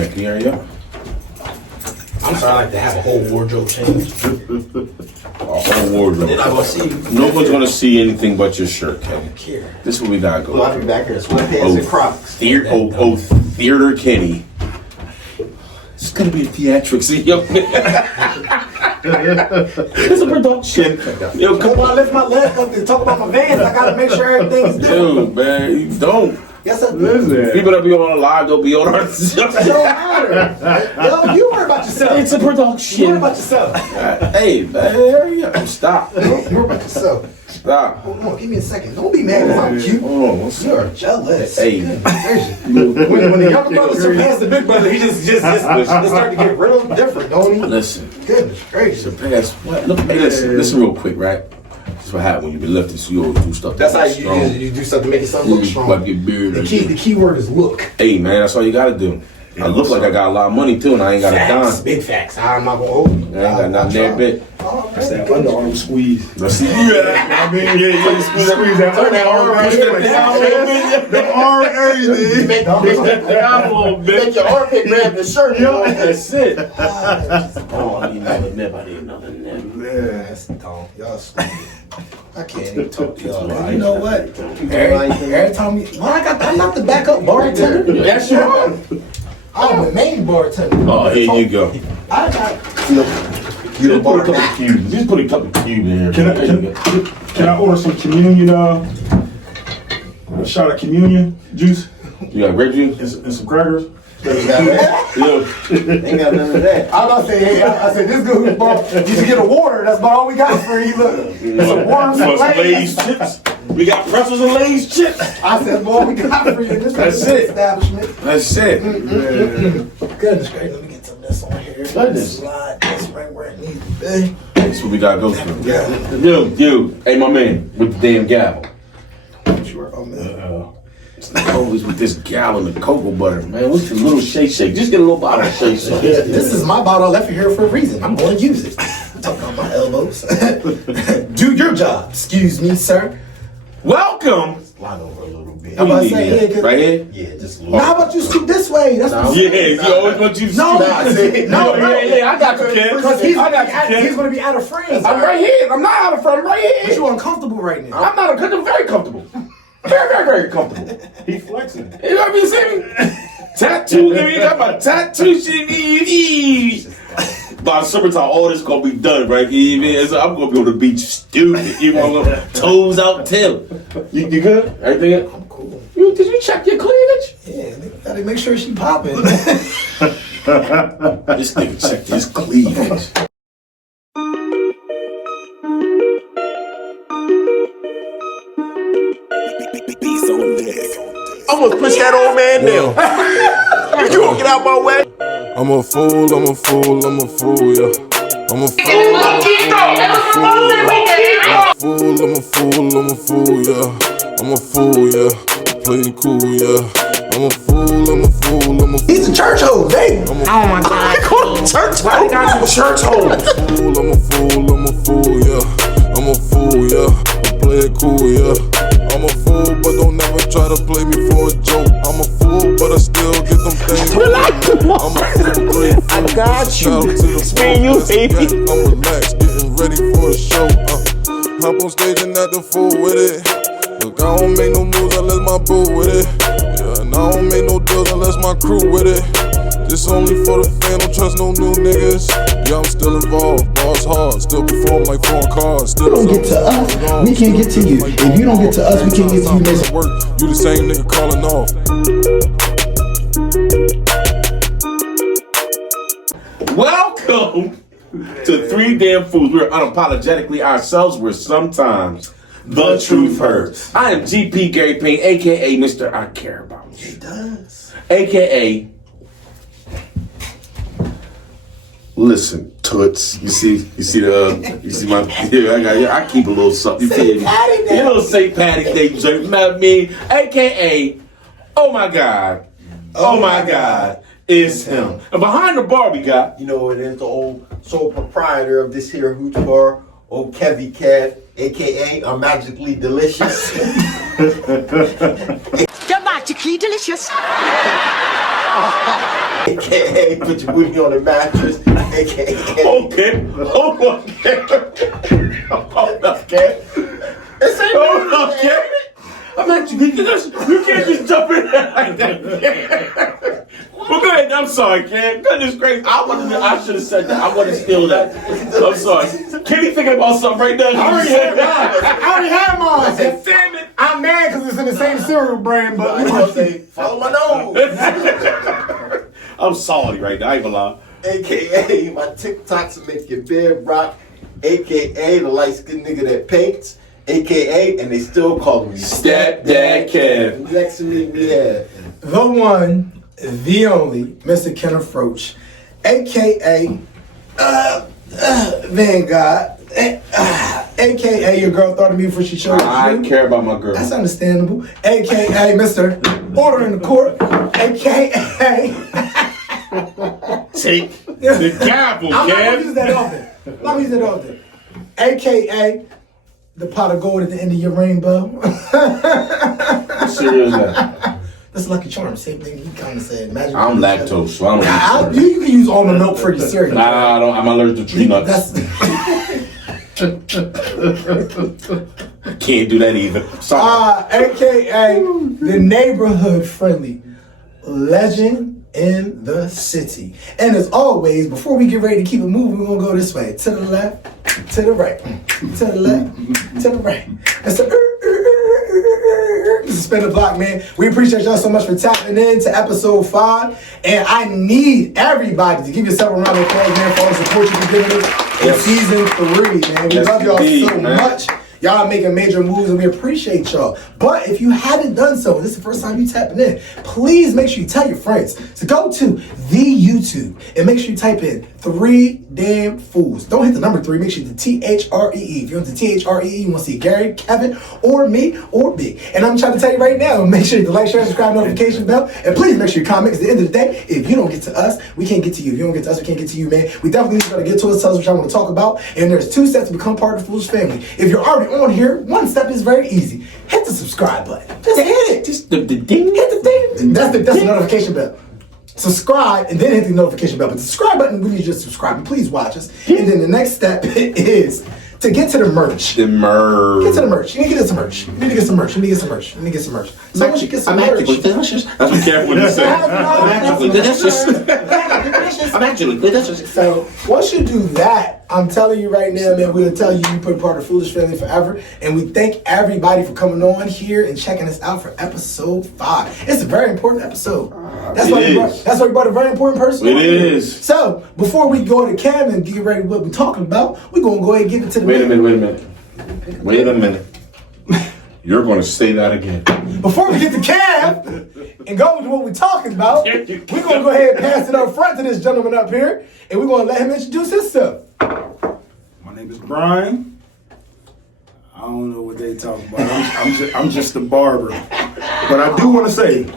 ahead. Can you hurry up? I'm sorry, I like to have a whole wardrobe change. A whole wardrobe. They're not gonna see you. No one's gonna see anything but your shirt, I Kenny. don't care. This is what we gotta go. Well, I'll be back here in sweatpants and Crocs. Theater Kenny. It's gonna be a theatrics, yo. It's a production. Yo, Come on, lift my leg up and talk about my vans. I gotta make sure everything's good. Dude, man, you don't. Yes, I do. People that be on live, they'll be on our It don't matter. Yo, you worry about yourself. It's a You worry production. about yourself. Hey, man, hurry up. Stop, bro. You worry about yourself. Stop. Hold on, give me a second. Don't be mad because I'm cute. Oh, what's You're jealous. Hey. When the younger brother surpassed the big brother, he just started to get real different, don't he? Listen. Goodness gracious. Surpass what? Look, hey, listen real quick, right? This is what happens when you be lifting, so you always do stuff. That's how strong. you do stuff to make yourself look strong. Wipe your beard. The key word is look. Hey, man, that's all you gotta do. I look like I got a lot of money, too, and I ain't got a Facts, dime. big facts. I'm not gonna hold you. I ain't got nothing there, bit. Oh, That's that underarm squeeze. Let's see. I mean, yeah, squeeze that Turn that arm underarm. push that down a little bit. The arm, everything. Make Down a little bit. make your armpit grab the shirt. That's it. Oh, I need another nip. I need another nip. that's dumb. Y'all stupid. I can't even talk to y'all. Right. You know what? Every time I'm not the backup bartender. Yes, you are. I'm the main bartender. Oh, here you go. I got. Just put a couple of cubes. Just put a couple of cubes in here. There you go. Can I order some communion, a shot of communion juice You got grape juice? and some crackers? Yeah. Ain't got none of that. I'm about to say, hey, I said, this dude bought, you should get a water. That's about all we got for you. Look, some worms You and want some Lay's. Lay's chips? We got pretzels and Lay's chips. I said, boy, we got for you. This That's is it. establishment. That's it. Goodness gracious, let me get some of this on here. Goodness. Slide this right where it needs to be. That's what we gotta go through. Yeah. Dude. Hey, my man, with the damn gavel. Oh, man. It's not always with this gallon of cocoa butter, man. What's the little shake? Just get a little bottle of shake. This is my bottle. I left it here for a reason. I'm going to use it. I'm talking about my elbows. Do your job. Excuse me, sir. Welcome. Slide over a little bit. I'm about to say, yeah, Right here? Yeah, just a Now, how about you scoot this way? That's what I'm Yeah, saying. you always want you to No, see. no, I got you, kid. Because he's I got you, kid. he's going to be out of frame. I'm right here. I'm not out of front. I'm right But here. you uncomfortable right now. I'm not. I'm very comfortable. Very comfortable. He flexing. You know what I mean? Tattoo. You got my tattoo shit. By summertime, all this gonna be done, right? So I'm gonna be on the beach, stupid. You know, toes out, tail. You good? Everything? I'm cool. Did you check your cleavage? Yeah, gotta make sure she popping. This nigga checked his cleavage. I'm gonna push that old man down. You gonna get out my way? I'm a fool, yeah. I'm a fool, I'm a fool, yeah. I'm a fool, yeah. Play it cool, yeah. I'm a fool. He's a church hole, baby. Oh my God. I call him church. Why they got some church holes? I'm a fool, yeah. I'm a fool, yeah. Play it cool, yeah. I'm a fool, but don't never try to play me for a joke. I'm a fool, but I still get them things. I'm a fool, great fool. I got you. It's me and you, baby. I'm relaxed, getting ready for a show. Hop on stage and act the fool with it. Look, I don't make no moves unless my boo with it. Yeah, and I don't make no deals unless my crew with it. This only for the fan, don't trust no new niggas. Yeah, I'm still involved, bars hard, still perform like foreign cars. Still You don't get to us, we can't get to you. If you don't get to us, we can't get to you, nigga. Work, you the same nigga calling off. Welcome to Three Damn Fools. We're unapologetically ourselves. We're sometimes the truth hurts. I am GP Gary Payne, aka Mr. I Care About You. He does. AKA listen, toots. You see my I keep a little something. You feel me? Patty Day. You little St. Patty Day dessert. You know what I mean? AKA, oh my God, is him. And behind the bar we got. You know, it is the old sole proprietor of this here hooch bar, old Kevy Kev, aka I'm magically delicious. You're magically delicious. AKA put your booty on the mattress. AKA. Okay. Hold on, Kev. Hold up, Kev. Hold up, Kev. I'm actually, you can't just jump in there like that. Well, go ahead. I'm sorry, Kev. Goodness gracious. I should have said that. I want to steal that. I'm sorry. Kenny thinking about something right now. I already had mine. Damn it. I'm mad because it's in the same cereal brand, but I gonna say, follow my nose. I'm sorry right now. I ain't gonna lie. AKA my TikToks make your bed rock. AKA the light skinned nigga that paints. AKA, and they still call me Stepdad Kev. Next to me, we have the one, the only, Mr. Kenneth Roach, AKA Vanguard, AKA your girl thought of me before she showed I you. care about my girl. That's understandable. AKA Mr. Order in the Court, AKA. Take the gavel, I'm not gonna Kev. use that often. AKA the pot of gold at the end of your rainbow. What cereal is that? That's Lucky Charms. Same thing he kind of said. Magic I'm lactose, so I don't you can use almond milk for your cereal. Nah, I don't. I'm allergic to tree nuts. Can't do that either. Sorry. AKA the neighborhood friendly legend in the city. And as always, before we get ready to keep it moving, we're gonna go this way. To the left, to the right, to the left, to the right. That's the spin the block, man. We appreciate y'all so much for tapping in to episode 5. And I need everybody to give yourself a round of applause, man, for all the support you've been giving us in season 3, man. We love y'all so much. Y'all making major moves and we appreciate y'all. But if you haven't done so, this is the first time you tapping in, please make sure you tell your friends to go to the YouTube and make sure you type in 3 Damn Fools. Don't hit the number 3, make sure the THREE. If you want the THREE, you want to see Gary, Kevin, or me, or Big. And I'm trying to tell you right now, make sure you like, share, subscribe, notification bell, and please make sure you comment. Because at the end of the day, if you don't get to us, we can't get to you. If you don't get to us, we can't get to you, man. We definitely need you to get to us, tell us what y'all want to talk about. And there's 2 steps to become part of the Foolish family. If you're already on here, 1 step is very easy. Hit the subscribe button. Just hit it. Just the ding. Hit the ding. That's the notification bell. Subscribe and then hit the notification bell. But the subscribe button, we need you to subscribe and please watch us. And then the next step is to get to the merch. The merch. Get to the merch. You need to get some merch. You need to get some merch. You need to get some merch. You need to get some merch. So once you get some merch, delicious. That's what Kev would say. I'm actually delicious. I'm actually delicious. So once you do that, I'm telling you right now, man, we'll tell you you put part of Foolish Family forever. And we thank everybody for coming on here and checking us out for episode 5. It's a very important episode. That's why we brought a very important person. It is. So before we go to Cam and get ready with what we're talking about, we're gonna go ahead and give it to the Wait a minute. You're going to say that again. Before we get to Cam and go into what we're talking about, we're going to go ahead and pass it up front to this gentleman up here, and we're going to let him introduce himself. My name is Brian. I don't know what they talking about. I'm just a barber. But I do want to say,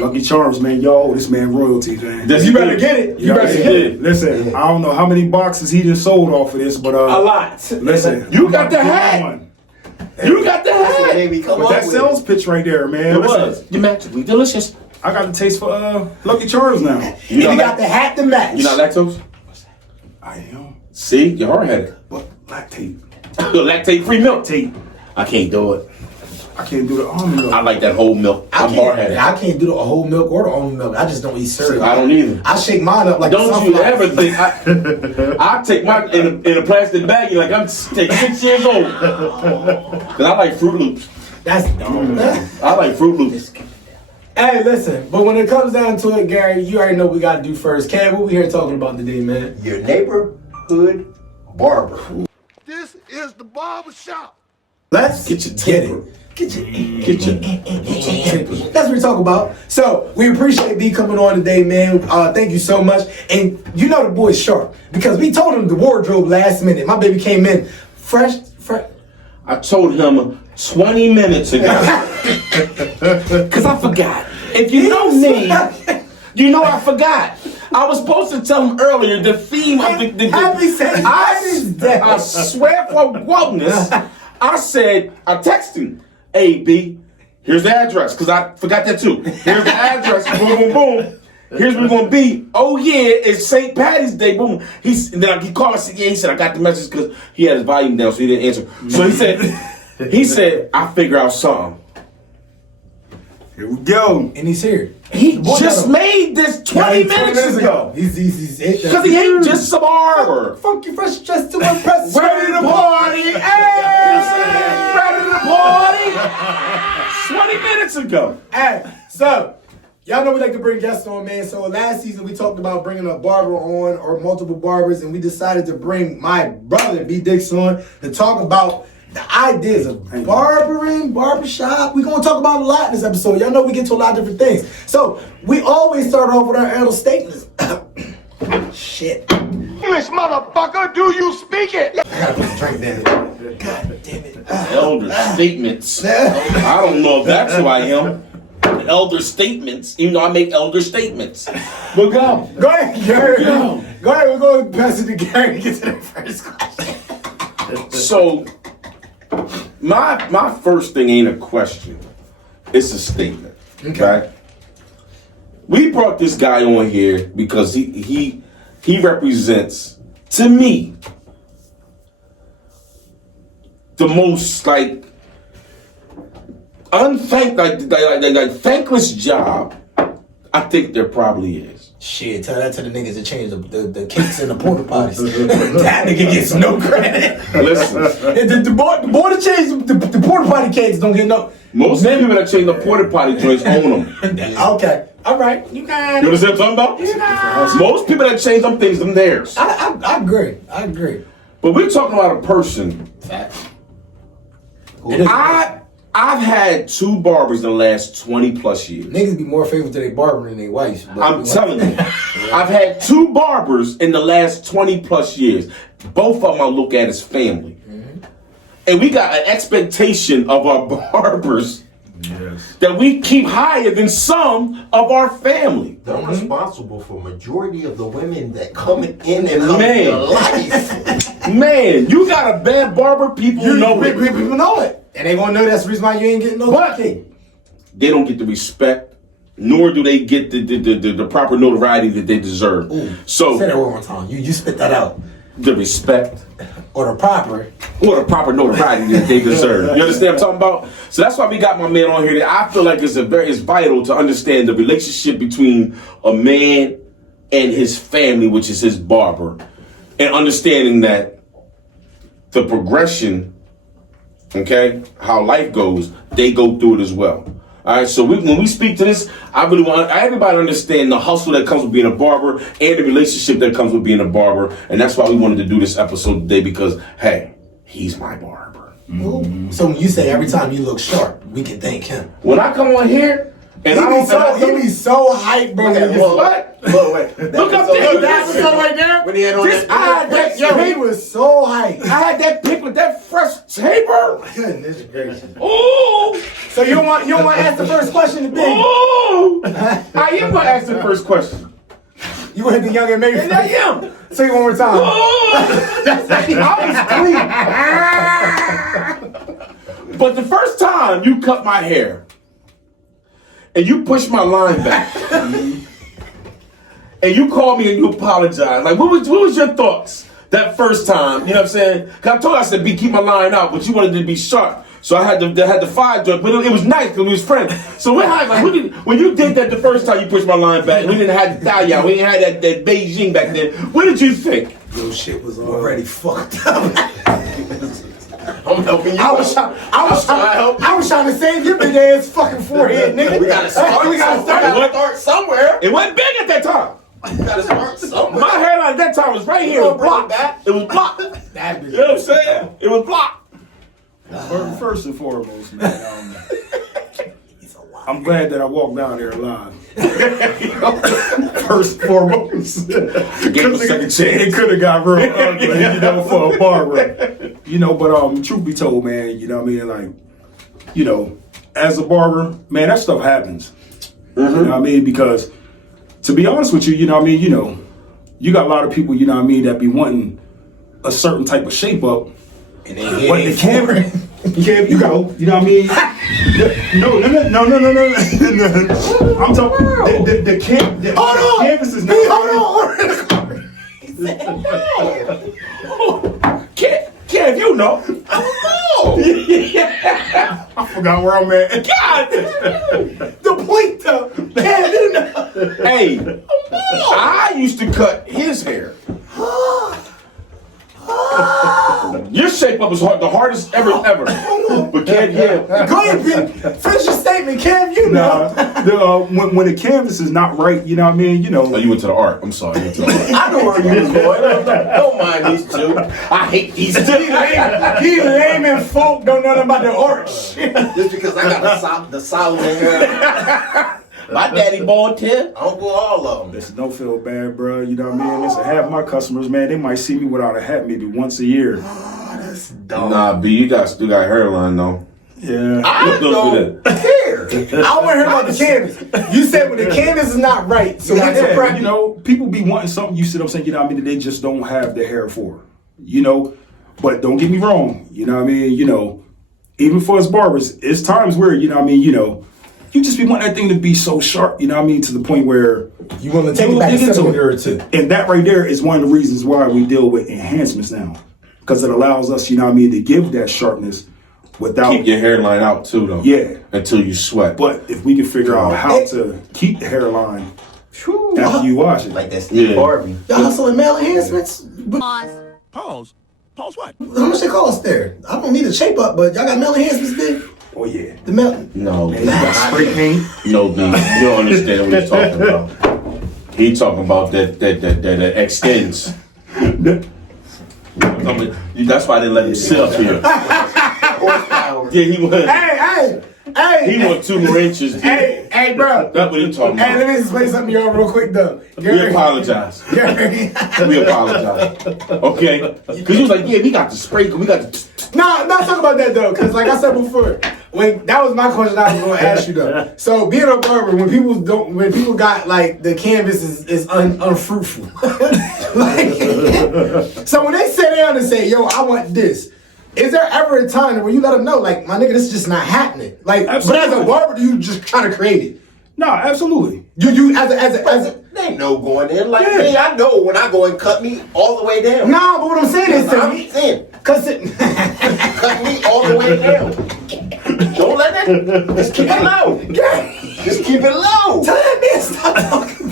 Lucky Charms, man, y'all owe this man royalty, man. You better get it. You better get it. Listen, I don't know how many boxes he just sold off of this, but a lot. Listen, you got the hat. You got the hat. But that sales pitch right there, man. It was. You're magically delicious. I got the taste for Lucky Charms now. You got the hat to match. You not lactose? I am. See, you're hard-headed. But lactate. Lactate-free milk. Tate. I can't do it. I can't do the almond milk. I like that whole milk. I'm hard-headed. I can't do the whole milk or the almond milk. I just don't eat cereal. I don't either. I shake mine up like Don't you ever think I take mine in a plastic baggie like I'm 6 years old. Cause I like Fruit Loops. That's dumb. I like Fruit Loops. Hey, listen, but when it comes down to it, Gary, you already know what we got to do first. Cam, what we here talking about today, man? your neighborhood barber. This is the barber shop. Let's Get your get temper. it. Get your Get That's what we talk about. So we appreciate B coming on today, man. Thank you so much. And you know the boy's sharp because we told him the wardrobe last minute. My baby came in fresh. I told him 20 minutes ago. Cause I forgot. If you know me, you know I forgot. I was supposed to tell him earlier the theme of the Happy St. Patty's Day. I swear for wokeness, I said, I texted him, hey B, Here's the address, because I forgot that too. Here's the address. Boom, boom, boom. Here's where we're gonna be. Oh yeah, it's St. Patty's Day. Boom. He called us. Yeah, he said I got the message because he had his volume down, so he didn't answer. So he said I figure out something. Here we go. And he's here. He just made this 20 minutes ago. He's Because he ain't just a barber. Funky fresh just to impress. Ready to party. Hey! Ready to party. 20 minutes ago. Hey, so y'all know we like to bring guests on, man. So last season we talked about bringing a barber on or multiple barbers, and we decided to bring my brother B Dix on to talk about the ideas of barbering, barbershop. We're going to talk about a lot in this episode. Y'all know we get to a lot of different things. So we always start off with our elder statements. Shit. English, motherfucker, do you speak it? I gotta put the drink down. God damn it. Elder statements. I don't know if that's who I am. Elder statements, even though I make elder statements. But go. Go ahead, Gary. Go. Go ahead, we're going to pass it to Gary to get to the first question. So, my first thing ain't a question. It's a statement. Okay? We brought this guy on here because he represents, to me, the most like thankless job I think there probably is. Shit, tell that to the niggas that change the cakes in the porta potties. That nigga gets no credit. Listen, the boy that changed the porta potty cakes don't get no. most people that change the porta potty joints own them. Okay, all right, you got You it. understand what I'm talking about? Most people that change them things, them theirs. I agree. I agree. But we're talking about a person. I've had 2 barbers in the last 20 plus years. Niggas be more faithful to their barber than their wives. I'm telling you. I've had 2 barbers in the last 20 plus years. Both of them I look at as family. And we got an expectation of our barbers that we keep higher than some of our family. They're responsible for majority of the women that come in and out of your life. Man, you got a bad barber, people know it. People know it. And they gonna know that's the reason why you ain't getting no cake. They don't get the respect, nor do they get the proper notoriety that they deserve. Ooh, so say that one more time. You spit that out. The respect Or the proper notoriety that they deserve. You understand what I'm talking about? So that's why we got my man on here. That I feel like it's vital to understand the relationship between a man and his family, which is his barber, and understanding that the progression, okay, how life goes, they go through it as well. All right, so when we speak to this, I really want everybody to understand the hustle that comes with being a barber and the relationship that comes with being a barber. And that's why we wanted to do this episode today because, hey, he's my barber. Ooh. So when you say every time you look sharp, we can thank him. When I come on here, and he be so hyped, bro. What? Look up there. That's right there. When he had on that He was so hyped. I had that pick with that fresh taper. Goodness gracious. Ooh. So you don't want to ask the first question to be? Ooh. I am going to ask the first question. You want to hit the young and maybe? And I am. Say it one more time. But the first time you cut my hair and you pushed my line back and you called me and you apologized, like what was your thoughts that first time? You know what I'm saying? Cause I told you I said keep my line out, but you wanted to be sharp. So I had the 5 joint, but it was nice because we was friends. So when you did that the first time you pushed my line back, we didn't have the thigh out, we didn't have that Beijing back then. What did you think? Your shit was already fucked up. I'm helping you. I was trying to save your big ass fucking forehead, nigga. We gotta start somewhere. It wasn't big at that time. We gotta start somewhere. My hairline at that time was right here. It was blocked. It was blocked. You know what I'm saying? It was blocked. First and foremost, man, I'm glad that I walked down there alive. First and foremost. Give him a second chance. It could have got real ugly, for a barber. But truth be told, man, you know what I mean? As a barber, man, that stuff happens. You know what I mean? Because to be honest with you, you know what I mean, you got a lot of people, you know what I mean, that be wanting a certain type of shape up. And they But the camera, Kev, you go. You know what I mean? No. I'm talking the canvas is not. Kev, you know. I forgot where I'm at. God! The point though. Kev, you know. Hey, I used to cut his hair. Your shape up was the hardest ever. But Kev, yeah. Go ahead, finish your statement, Kev. You know. When the canvas is not right, you know what I mean? You know. Oh, you went to the art. I'm sorry. You went to the art. I know where you was going. Don't mind these two. I hate these two. He lame and folk don't know nothing about the art shit. Just because I got the solid hair. My daddy bald tip. I don't go all of them. Listen, don't feel bad, bro. You know what I mean? Listen, half my customers, man, they might see me without a hat maybe once a year. Oh, that's dumb. Nah, B, you still got hairline though. Yeah. I don't care. I want to hear about the canvas. You said when the canvas is not right, so what's the problem? You know, people be wanting something, you see what I'm saying? You know what I mean? They just don't have the hair for. You know? But don't get me wrong. You know what I mean? You know, even for us barbers, it's times where, you know what I mean, you know, you just be wanting that thing to be so sharp, you know what I mean, to the point where you want to take it back a centimeter or two. And that right there is one of the reasons why we deal with enhancements now. Because it allows us, you know what I mean, to give that sharpness without... Keep your hairline out too, though. Yeah. Until you sweat. But if we can figure out how to keep the hairline after you wash it. Like that Steve Harvey. Y'all hustling male enhancements? Pause what? How much they cost there? I don't need a shape up, but y'all got male enhancements there? Oh, yeah. The male... No. Man, you got spray paint. No, B. You don't understand what he's talking about. He talking about that extends. That's why they let him sit up here. Yeah, he was. Hey! He want 2 more inches. Hey, bro. That's what he talking about. Hey, let me explain something to y'all real quick, though. We apologize. We apologize. Okay? Because he was like, yeah, we got the spray. We got the... No, not talking about that, though, because like I said before, that was my question I was going to ask you, though. So, being a barber, when people got, like, the canvas is unfruitful. Like, so when they sit down and say, yo, I want this, is there ever a time where you let them know, like, my nigga, this is just not happening? Like, absolutely. But as a barber, do you just try to create it? No, absolutely. You as a they ain't no going in. Like me, I know when I go and cut me all the way down. No, but what I'm saying is I'm thin. Cause cut me all the way down. Don't let that. Just keep it low. Just keep it low. Tell that man stop talking.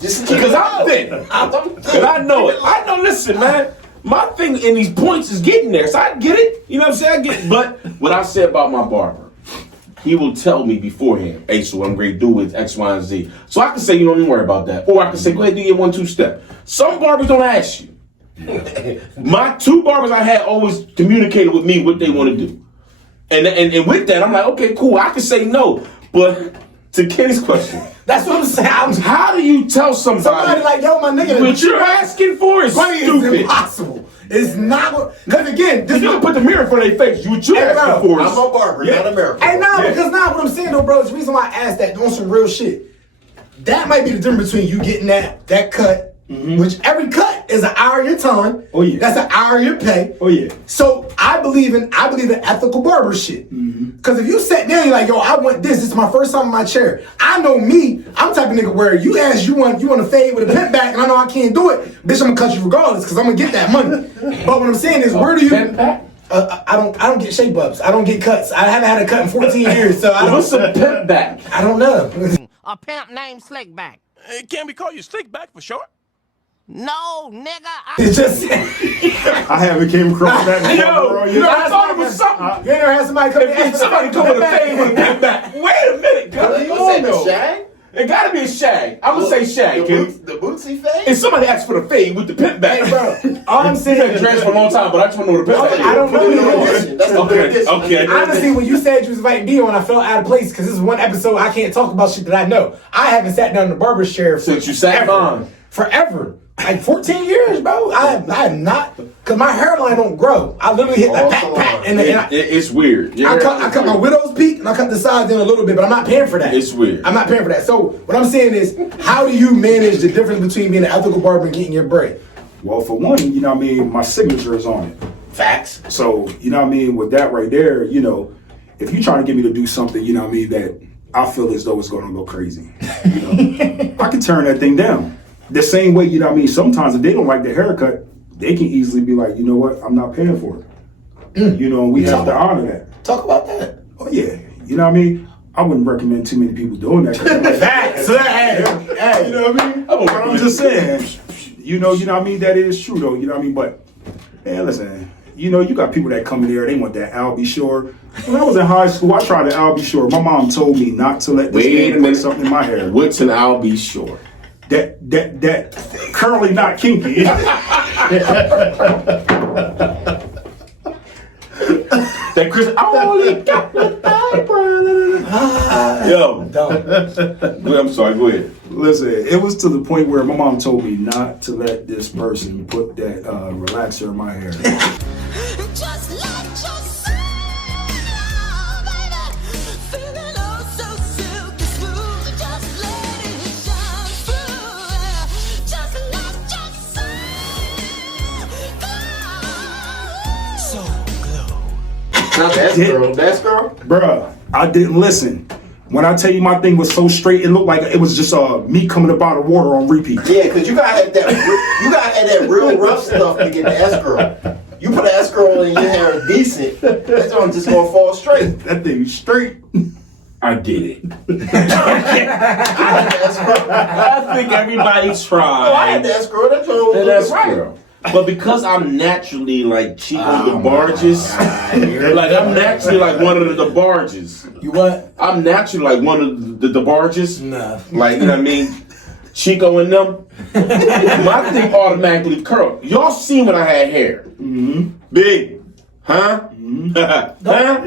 Just keep it Because low. I'm thin. And I know it. I know, listen, man. My thing in these points is getting there. So I get it. You know what I'm saying? I get it. But what I say about my barber, he will tell me beforehand, hey, so what I'm going to do is X, Y, and Z. So I can say, you don't even worry about that. Or I can say, go ahead, do your 1-2 step. Some barbers don't ask you. My 2 barbers I had always communicated with me what they want to do. And with that, I'm like, okay, cool. I can say no. But to Kenny's question, that's what I'm saying. How do you tell somebody like, yo, my nigga, what you're asking for is stupid. It's impossible. It's not, because again, this you can put the mirror in front of their face. What you're asking for is... I'm a barber, not a mirror. Hey, because what I'm saying though, bro, the reason why I asked that on some real shit, that might be the difference between you getting that cut, which every cut is an hour of your time. Oh yeah. That's an hour of your pay. Oh yeah. So I believe in ethical barber shit. Because if you sit down, you're like, yo, I want this. This is my first time in my chair. I know me. I'm the type of nigga where you want to fade with a pimp back, and I know I can't do it. Bitch, I'm gonna cut you regardless because I'm gonna get that money. But what I'm saying is, where do you? I don't get shape ups. I don't get cuts. I haven't had a cut in 14 years, so I don't. What's a pimp back? I don't know. A pimp named Slickback. Can we call you Slickback for short? No, nigga. It's just. I haven't came across that. I thought it was something. You ever had somebody come in? Somebody come with a fade with a pimp back. Wait a minute, cuz. You gonna say the shag? It gotta be a shag. I'm gonna say shag, kid. The bootsy fade? If somebody asks for the fade with the pimp back, Hey, bro. All I'm saying I've been dressed for a long time, but I just want to know what the pimp back is. I don't know. That's the tradition. Okay. Honestly, when you said you was inviting B on, I felt out of place because this is one episode I can't talk about shit that I know. I haven't sat down in the barber's chair Since you sat on. forever. Like 14 years, bro. I have not, because my hairline don't grow. I literally hit that pat, and It's weird. I cut my widow's peak, and I cut the sides in a little bit, but I'm not paying for that. It's weird. I'm not paying for that. So what I'm saying is, how do you manage the difference between being an ethical barber and getting your bread? Well, for one, you know what I mean, my signature is on it. Facts. So, you know what I mean? With that right there, you know, if you're trying to get me to do something, you know what I mean, that I feel as though it's going to go crazy, you know, I can turn that thing down. The same way, you know what I mean, sometimes if they don't like the haircut, they can easily be like, you know what, I'm not paying for it. You know, we have to honor that. Talk about that. Oh, yeah. You know what I mean? I wouldn't recommend too many people doing that. Facts. Hey, you know what I mean? I'm just saying, you know what I mean? That is true, though, you know what I mean? But, man, listen, you know, you got people that come in there, they want that Al B. Shore. When I was in high school, I tried the Al B. Shore. My mom told me not to let this man put something in my hair. What's an Al B. Shore? That curly not kinky. That Chris, I only got the brother. Yo, I'm sorry, go ahead. Listen, it was to the point where my mom told me not to let this person put that relaxer in my hair. Just like yourself, baby. Feeling oh so silky smooth. Just let it shine through. Just like yourself. Now that's girl. Bruh, I didn't listen. When I tell you my thing was so straight, it looked like it was just me coming up out of water on repeat. Yeah, because you gotta have that real rough stuff to get the S-curl. You put an S-curl in your hair decent, that's just gonna fall straight. That thing straight. I did it. I think everybody tried. Oh, I had the S-curl. That's girl. But because I'm naturally like cheap on the barges, like I'm naturally like one of the barges. You what? I'm naturally like one of the barges. Nah. Like, you know what I mean? Chico and them. My thing automatically curled. Y'all seen when I had hair. Mm-hmm. Big. Huh? Mm-hmm. Huh?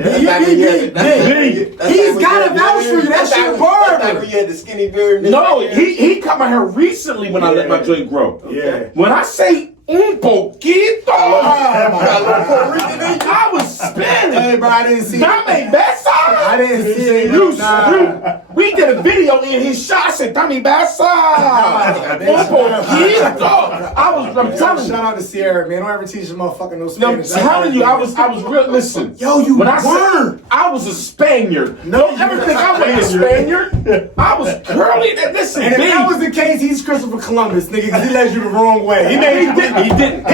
He's got a vouch for you. That's your barber. You had the skinny beard. No, he cut my hair recently when I let my joint grow. Yeah. When I say un poquito, I was spinning. Hey, bro, I didn't see Dame Besa. I didn't see it. We did a video in his shot. I said, Dame Besa. Un poquito. I'm telling you. Shout out to Sierra, man. Don't ever teach a motherfucker no Spanish. I'm telling you, I was real. Listen, Yo, you when were. I said I was a Spaniard. Don't ever think I was a Spaniard. I was curly. Listen, And if that was the case, he's Christopher Columbus, nigga, because he led you the wrong way. He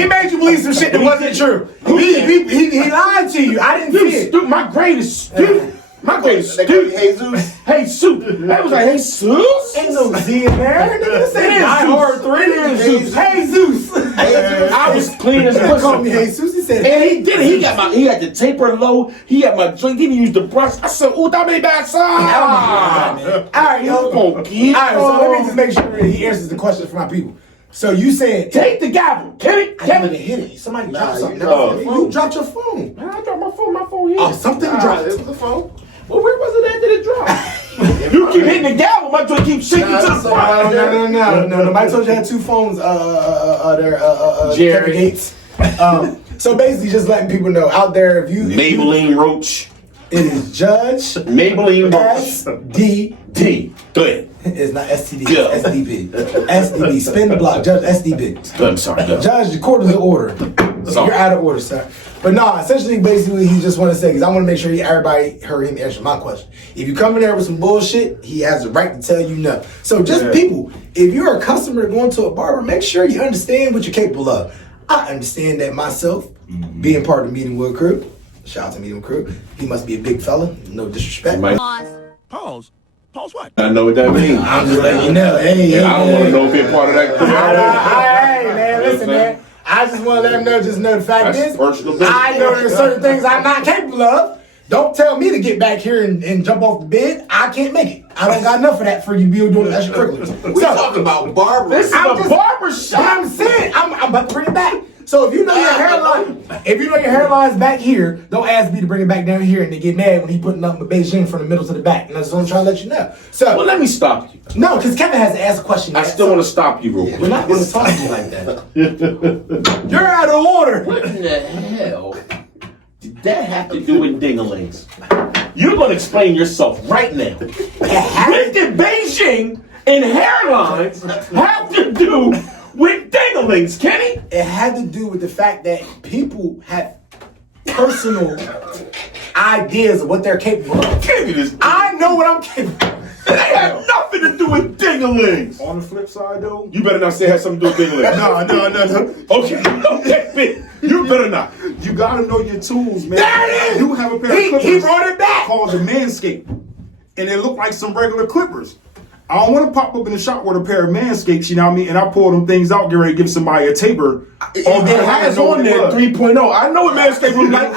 made you believe some shit that wasn't true. He lied to you. I didn't see it. My grade is stupid. My grade is stupid. Jesus. Hey, Soup. That was like, hey, Zeus? Ain't no Z in there. Nigga, say Die Hard 3. Hey, Zeus. I was clean as He called me pussy. Jesus. He said, And he did it. He had the taper low. He had my drink. He used the brush. I said, ooh, that made bad side. all right, yo. All right, so let me just make sure he answers the question for my people. So you said, Take the gavel. Kenny. I didn't hit it. Somebody dropped something. you You dropped your phone. I dropped my phone here. Oh, something dropped. It was the phone. Well, where was it at that it dropped? You keep hitting the gavel, my joint keeps shaking to the front. No. Nobody told you I had two phones. Jerry. Kevin Gates. So basically, just letting people know out there, if you Maybelline Roach. it is Judge Maybelline Roach. SDD. Go ahead. It's not STD. Go. It's SDB. SDB. Spin the block. Judge SDB. Go, I'm sorry. Go. Judge, the court is in order. Sorry. You're out of order, sir. But no, essentially, basically, he just want to say, because I want to make sure everybody heard him answer my question. If you come in there with some bullshit, he has the right to tell you no. So just people, if you're a customer going to a barber, make sure you understand what you're capable of. I understand that myself, being part of the Meeting Wood crew. Shout out to Meeting Wood crew. He must be a big fella. No disrespect. Pause. Pause what? I know what that means. I'm just letting you know. Hey, I don't want to know if you're part of that crew. Hey, man, listen, man. I just want to let them know, just know the fact That's is, personal business. I know there's certain things I'm not capable of. Don't tell me to get back here and jump off the bed. I can't make it. I don't got enough of that for you to be doing the extracurriculars. We talking about barbers. This is I'm a just- barber But shop. I'm saying, I'm about to bring it back. So if you know your hairline's back here, don't ask me to bring it back down here and they get mad when he putting up my Beijing from the middle to the back. And that's what I'm trying to let you know. So Well, let me stop you. no, because Kevin has to ask a question. I still want to stop you real We're quick. not going to talk to you like that. You're out of order. What in the hell did that have to do with dingalings? You're going to explain yourself right now. What did Beijing and hairlines have to do with dingalings, Kenny? It had to do with the fact that people have personal ideas of what they're capable of. Give me this. I know what I'm capable of. It have nothing to do with dinglings. On the flip side, though, You better not say it has something to do with dinglings. no. Okay, big. You better not. You gotta know your tools, man. There it is. You have a pair of He clippers brought it back. called the Manscaped, and they look like some regular clippers. I don't want to pop up in the shop with a pair of Manscapes, you know what I mean? And I pull them things out, get ready to give somebody a taper. It has on there 3.0. I know what Manscaped looks like.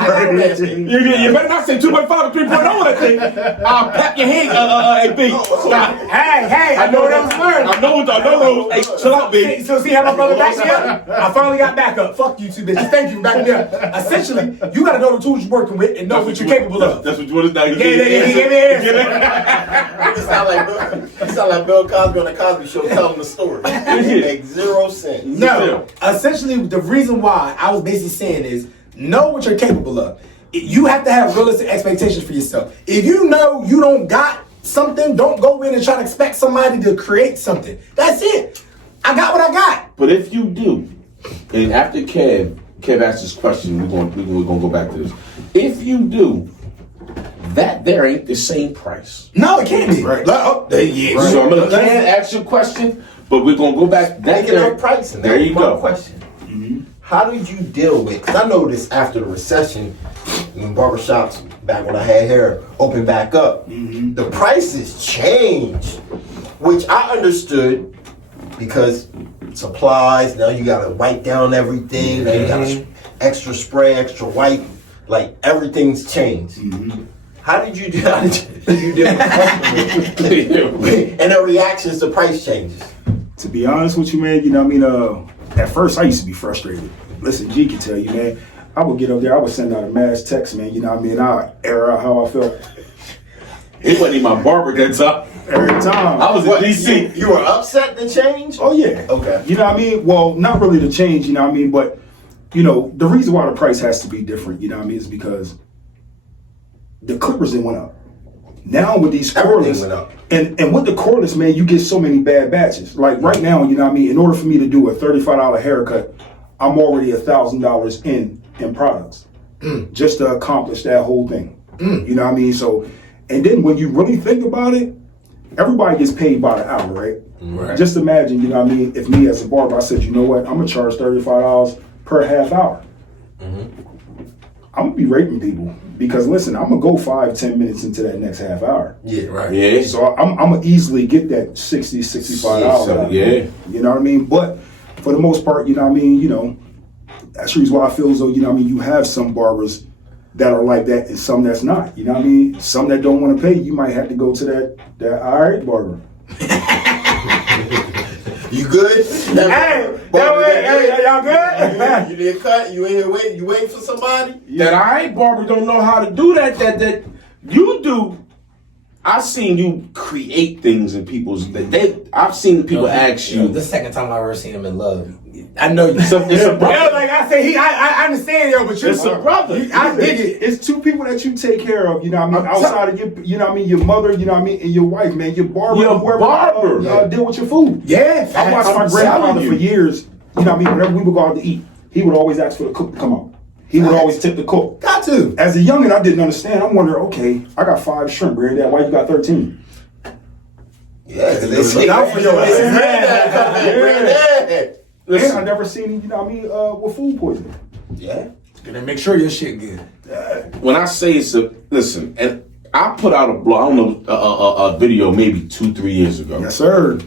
You better not say 2.5 or 3.0 that thing. I'll pat your hand, hey, B. Stop. Hey, I know what I was learning. I know those. Hey, chill out, B. So see how my brother back here? I finally got back up. Fuck you two bitches. Thank you, back there. Essentially, you gotta know the tools you're working with and know what you're capable of. That's what you want to know. Yeah. You sound like Bill Cosby on the Cosby Show telling the story. It makes 0 sense. No, essentially, the reason why I was basically saying is know what you're capable of. You have to have realistic expectations for yourself. If you know you don't got something, don't go in and try to expect somebody to create something. That's it. I got what I got. But if you do, and after Kev asked this question, we're gonna go back to this. If you do, that there ain't the same price. No, it can't be. Right. So So I'm gonna ask you a question, but we're gonna go back. Thinking of pricing. There you go. Question. How did you deal with? Because I noticed after the recession, when barbershops back when I had hair open back up, the prices changed, which I understood because supplies. Now you gotta wipe down everything. Now you got extra spray, extra wipe. Like everything's changed. How did you deal with customers and their reactions to price changes? To be honest with you, man, you know what I mean? At first, I used to be frustrated. Listen, G can tell you, man. I would get up there, I would send out a mass text, man. You know what I mean? I'd air out how I felt. He wasn't even my barber that time. Every time. I was in DC. You were upset to change? Oh, yeah. Okay. You know what I mean? Well, not really to change, you know what I mean? But, you know, the reason why the price has to be different, you know what I mean, is because the clippers then went up. Now with these cordless, went up. And with the cordless, man, you get so many bad batches. Like right now, you know what I mean, in order for me to do a $35 haircut, I'm already $1,000 in products just to accomplish that whole thing. You know what I mean? So, and then when you really think about it, everybody gets paid by the hour, right? Just imagine, you know what I mean, if me as a barber, I said, you know what, I'm gonna charge $35 per half hour. I'm gonna be raping people because listen, I'm gonna go 5-10 minutes into that next half hour. Yeah, right. Yeah. So I'm gonna easily get that $60, $65. Yeah. You know what I mean? But for the most part, you know what I mean, you know, that's the reason why I feel as though, you know what I mean, you have some barbers that are like that and some that's not. You know what I mean? Some that don't want to pay, you might have to go to that all right barber. You good? Hey, y'all good? You did cut? You in here waiting? You waiting for somebody? That I barber don't know how to do that you do. I've seen you create things in people's. I've seen people ask you. This is the second time I've ever seen him in love. I know you. It's a brother. Yeah, like I say, I understand, yo, but you're It's a brother. I dig it. It's two people that you take care of, you know what I mean, outside of your, you know what I mean, your mother, you know what I mean, and your wife, man, your barber, Your whoever barber. deal with your food. Yeah, I watched my I'm grandfather telling for you. years, you know what I mean, whenever we would go out to eat, he would always ask for the cook to come out. He would always tip the cook. Got to. As a youngin', I didn't understand. I'm wondering, okay, I got 5 shrimp, granddad, why you got 13? Yeah, because they Look sneak out for your ass. Granddad. And I never seen him, you know what I mean, with food poisoning. Yeah. Gonna make sure your shit good. When I say it's listen, and I put out a blog, I don't know, a video maybe 2-3 years ago. Yes, sir.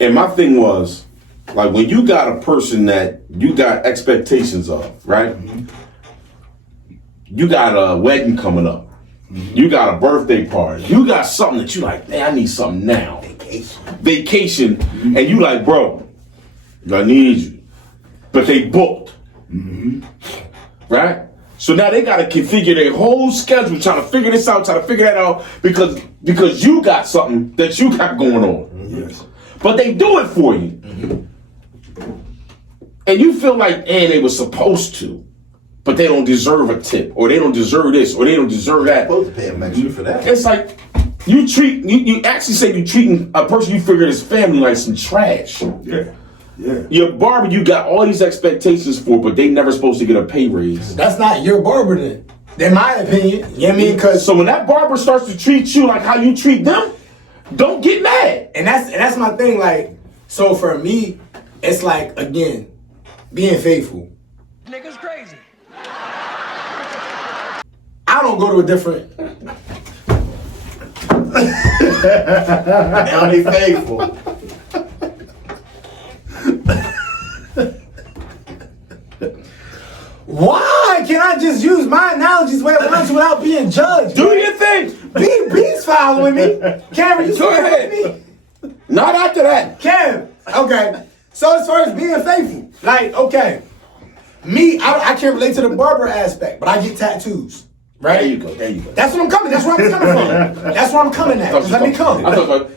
And my thing was, like, when you got a person that you got expectations of, right? You got a wedding coming up. You got a birthday party. You got something that you like, man, I need something now. Vacation. And you like, bro, I need you. But they booked. Right? So now they got to configure their whole schedule, trying to figure this out, trying to figure that out, because you got something that you got going on. Yes. But they do it for you. And you feel like, they were supposed to, but they don't deserve a tip, or they don't deserve this, or they don't deserve that. Supposed to pay them extra for that. It's like you actually say you treating a person you figure is family like some trash. Yeah. Yeah. Your barber, you got all these expectations for, but they never supposed to get a pay raise. That's not your barber then. In my opinion. You know what I mean? Cause So when that barber starts to treat you like how you treat them, don't get mad. and that's my thing, like, so for me, it's like, again, being faithful. Niggas crazy. I don't go to a different Now they faithful. Why can't I just use my analogies where I want to without being judged? Do your thing. B's following me. Cameron, you Go still ahead. with me? Not after that. Cam, okay. So as far as being faithful, like, okay, me, I can't relate to the barber aspect, but I get tattoos, right? There you go. There you go. That's what I'm coming. That's where I'm coming from. That's where I'm coming at. Just let me come. I thought,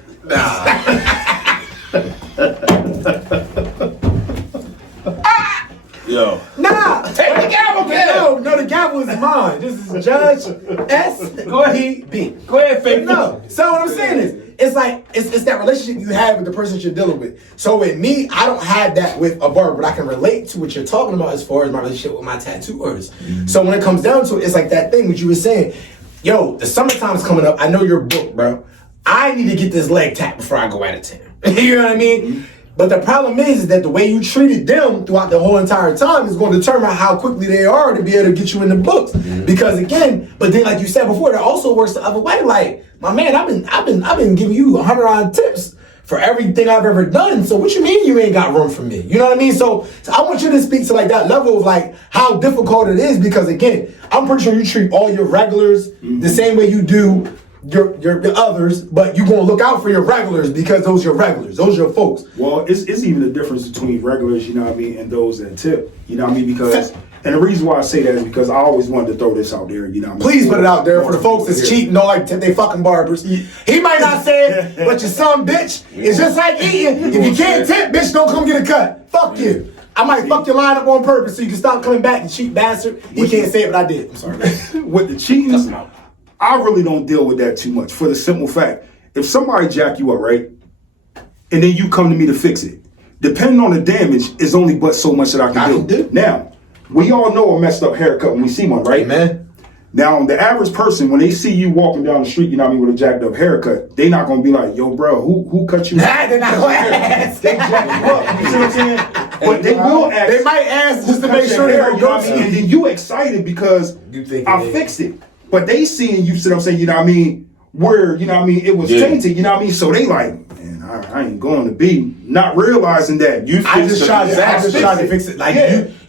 yo. Nah. Take the gavel, Cam. No, the gavel is mine. This is Judge S.P.B. Go ahead, faithful. No. So what I'm saying is, it's like it's that relationship you have with the person you're dealing with. So with me, I don't have that with a barber, but I can relate to what you're talking about as far as my relationship with my tattoo artist. So when it comes down to it, it's like that thing which you were saying. Yo, the summertime's coming up. I know you're booked, bro. I need to get this leg tapped before I go out of town. You know what I mean? But the problem is that the way you treated them throughout the whole entire time is going to determine how quickly they are to be able to get you in the books. Because again, but then like you said before, that also works the other way. Like, my man, I've been giving you $100 tips for everything I've ever done. So what you mean you ain't got room for me? You know what I mean? So I want you to speak to like that level of like how difficult it is, because again, I'm pretty sure you treat all your regulars the same way you do your others, but you gonna look out for your regulars because those your regulars, those your folks. Well, it's even a difference between regulars, you know what I mean, and those that tip. You know what I mean? Because, and the reason why I say that is because I always wanted to throw this out there, you know what I mean? Please put it out there for the folks that's cheating, don't like they fucking barbers. He might not say it, but your son, bitch, it's just like eating. If you can't tip, bitch, don't come get a cut. Fuck you. I might fuck your line up on purpose so you can stop coming back, you cheat bastard. He can't say it, but I did. I'm sorry. With the cheating, I really don't deal with that too much for the simple fact, if somebody jack you up, right, and then you come to me to fix it, depending on the damage, is only but so much that I can do. Now, we all know a messed up haircut when we see one, right? Man. Now, the average person, when they see you walking down the street, you know what I mean, with a jacked up haircut, they not gonna be like, yo, bro, who cut you? Nah, they're not gonna ask. They jack you up, you see what I'm saying? But they will ask. They might ask just to make sure they don't you know go what I mean? And then you excited because You think I fixed it. But they seeing you, see what I'm saying, you know what I mean, where, you know what I mean, it was tainted, you know what I mean? So they like, man, I ain't going to be, not realizing that you I just tried to fix it. Like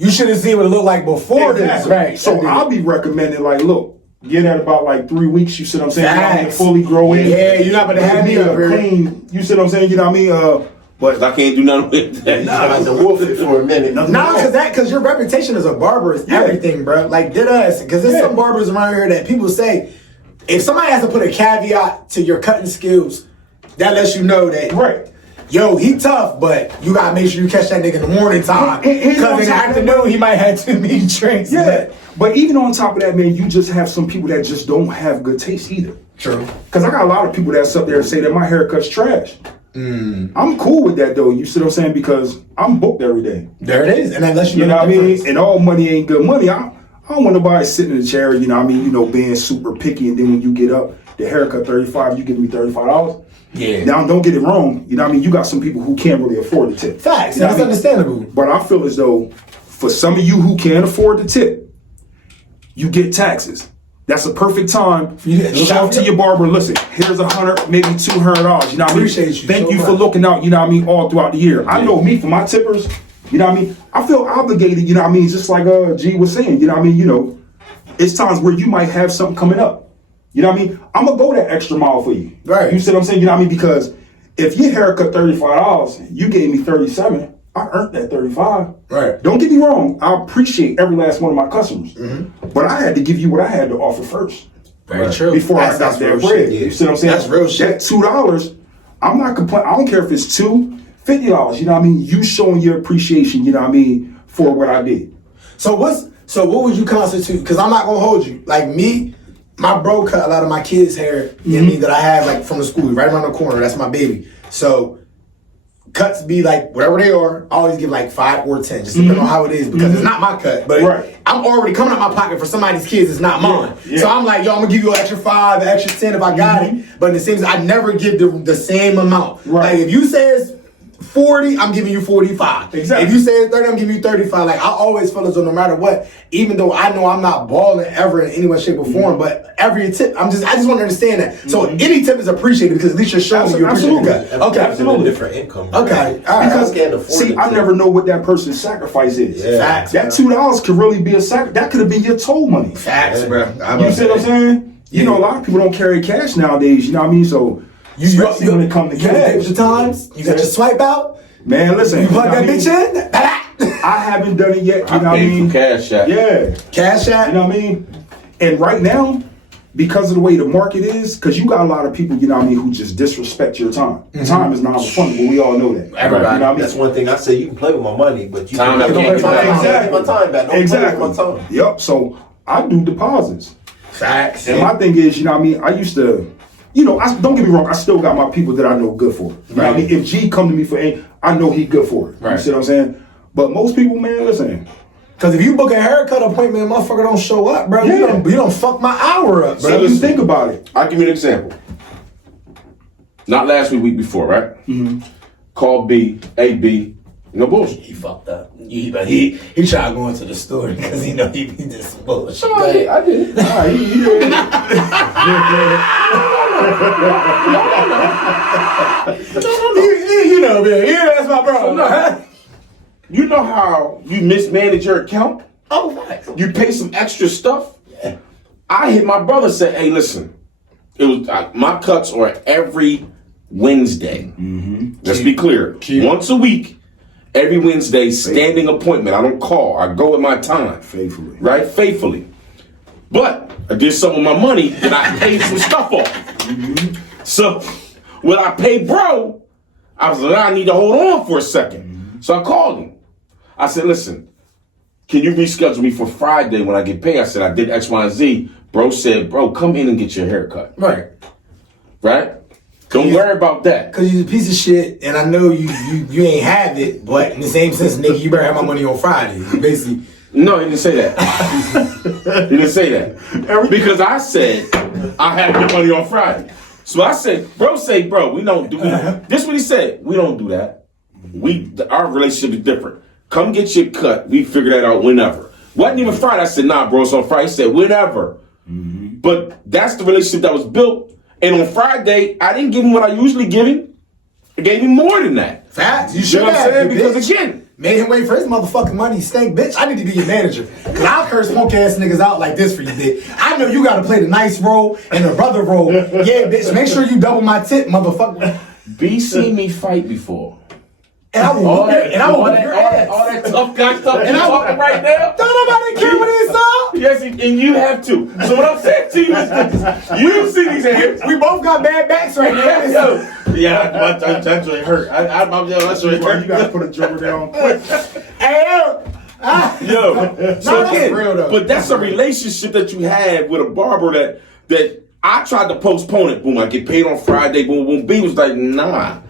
you should have seen what it looked like before this, right? So I'll be recommending, like, look, get at about like 3 weeks, you see what I'm saying? You know what I mean, Facts. fully grow in. Yeah, you're not gonna have me up here. clean, you see what I'm saying, you know what I mean? But I can't do nothing with that. I had to wolf it for a minute. Because your reputation as a barber is everything, bro. Like, dead ass. Because there's some barbers around here that people say, if somebody has to put a caveat to your cutting skills, that lets you know that, yo, he tough, but you gotta make sure you catch that nigga in the morning time. Because in the afternoon, he might have too many drinks. Yeah. But even on top of that, man, you just have some people that just don't have good taste either. True. Because I got a lot of people that's up there and say that my haircut's trash. I'm cool with that though, you see what I'm saying? Because I'm booked every day. There it is. And that lets you You know know what I difference. mean? And all money ain't good money. I don't want nobody sitting in the chair, you know what I mean, being super picky, and then when you get up, the haircut $35, you give me $35. Yeah. Now don't get it wrong, you know what I mean? You got some people who can't really afford the tip. Facts. You know That's what I mean? understandable. But I feel as though for some of you who can't afford the tip, you get taxes. That's a perfect time for you to shout out to your barber. Listen, here's $100, maybe $200. You know what I mean? Appreciate you Thank so you for much. looking out. You know what I mean? All throughout the year. I know me for my tippers. You know what I mean? I feel obligated. You know what I mean? Just like G was saying. You know what I mean? It's times where you might have something coming up. You know what I mean? I'm gonna go that extra mile for you. Right. You see what I'm saying? You know what I mean? Because if your haircut $35, you gave me $37. I earned that $35. Right. Don't get me wrong. I appreciate every last one of my customers. But I had to give you what I had to offer first. Very true. Before I got that bread. Yeah. You see what I'm saying? That's real shit. That $2, I'm not complaining. I don't care if it's $2, $50. You know what I mean? You showing your appreciation, you know what I mean, for what I did. So what would you constitute? Because I'm not gonna hold you. Like me, my bro cut a lot of my kids' hair, you know what I mean, that I have like from the school, right around the corner. That's my baby. So cuts be like whatever they are, I always give like 5 or 10, just depending on how it is, because it's not my cut. But I'm already coming out my pocket for somebody's kids, it's not mine. So I'm like, yo, I'm gonna give you an extra 5, an extra 10 if I got it. But in the same, I never give the same amount. Like if you say it's 40, I'm giving you 45. Exactly. If you say it's 30, I'm giving you 35. Like I always feel as though no matter what, even though I know I'm not balling ever in any way, shape, or form, but every tip, I just want to understand that. So any tip is appreciated because at least you're showing me you appreciate the cut. Okay, Absolutely. Different income. Okay, all right. Because see, I never know what that person's sacrifice is. Facts. That $2 could really be a that could have been your toll money. Facts, bro. You see what I'm saying? You know, a lot of people don't carry cash nowadays. You know what I mean? So especially when it comes to cash, your times. You got your swipe out. Man, listen. You plug that bitch in. I haven't done it yet. You know what I paid mean? for Cash App. Yeah, Cash App. you know what I mean? And right now, because of the way the market is, because you got a lot of people, you know what I mean, who just disrespect your time. Time is not refundable. We all know that. Everybody. You know what I mean? That's one thing I say. You can play with my money, but you Time can't that play can't with get my time. back. Get my time back. Don't Exactly. play with my time. Yep. So I do deposits. Facts. And my thing is, you know what I mean? I used to, you know, don't get me wrong, I still got my people that I know good for it. You know what I mean? If G come to me for A, I know he good for it. You see what I'm saying? But most people, man, listen. Because if you book a haircut appointment, motherfucker don't show up, bro. Yeah. You don't fuck my hour up, bro. So just think about it. I'll give you an example. Not last week before, right? Mm-hmm. Call B, A-B, no bullshit. He fucked up. He tried to go into the story because he know he did some bullshit. So I did. All right, he did. You know, man. Yeah, that's my bro. You know how you mismanage your account? Oh, facts. You pay some extra stuff? I hit my brother, said, hey, listen, it was my cuts are every Wednesday. Let's be clear. Once a week, every Wednesday, standing appointment. I don't call. I go at my time. Faithfully. Right? Faithfully. But I did some of my money and I paid some stuff off. So when I paid bro, I was like, I need to hold on for a second. So I called him. I said, listen, can you reschedule me for Friday when I get paid? I said, I did X, Y, and Z. Bro said, bro, come in and get your hair cut. Right. Right? Don't worry about that. Because you're a piece of shit, and I know you ain't have it, but in the same sense, nigga, you better have my money on Friday. Basically. No, he didn't say that. He didn't say that. Because I said, I have your money on Friday. So I said, bro, we don't do that. This is what he said. We don't do that. Our relationship is different. Come get your cut. We figure that out whenever. Wasn't even Friday. I said, nah, bro, it's on Friday. He said, whenever. But that's the relationship that was built. And on Friday, I didn't give him what I usually give him. I gave him more than that. Facts. You You should know what I'm have. saying? you Because bitch. again, Made him wait for his motherfucking money, stank bitch. I need to be your manager. Cause I'll curse punk ass niggas out like this for you, bitch. I know you gotta play the nice role and the brother role. Yeah, bitch. Make sure you double my tip, motherfucker. B seen me fight before. And I will whoop your ass. All that tough guy stuff And you I- talking right now. Don't nobody care what he saw. Yes, and you have to. So what I'm saying to you is this. You see these hands. We both got bad backs right now. Yeah, that joint hurt. That joint hurt. You gotta put a joker down quick. Hey, Yo, so that's again, real, though. but that's a relationship that you have with a barber that I tried to postpone it. Boom, I get paid on Friday. Boom, boom. B was like, nah,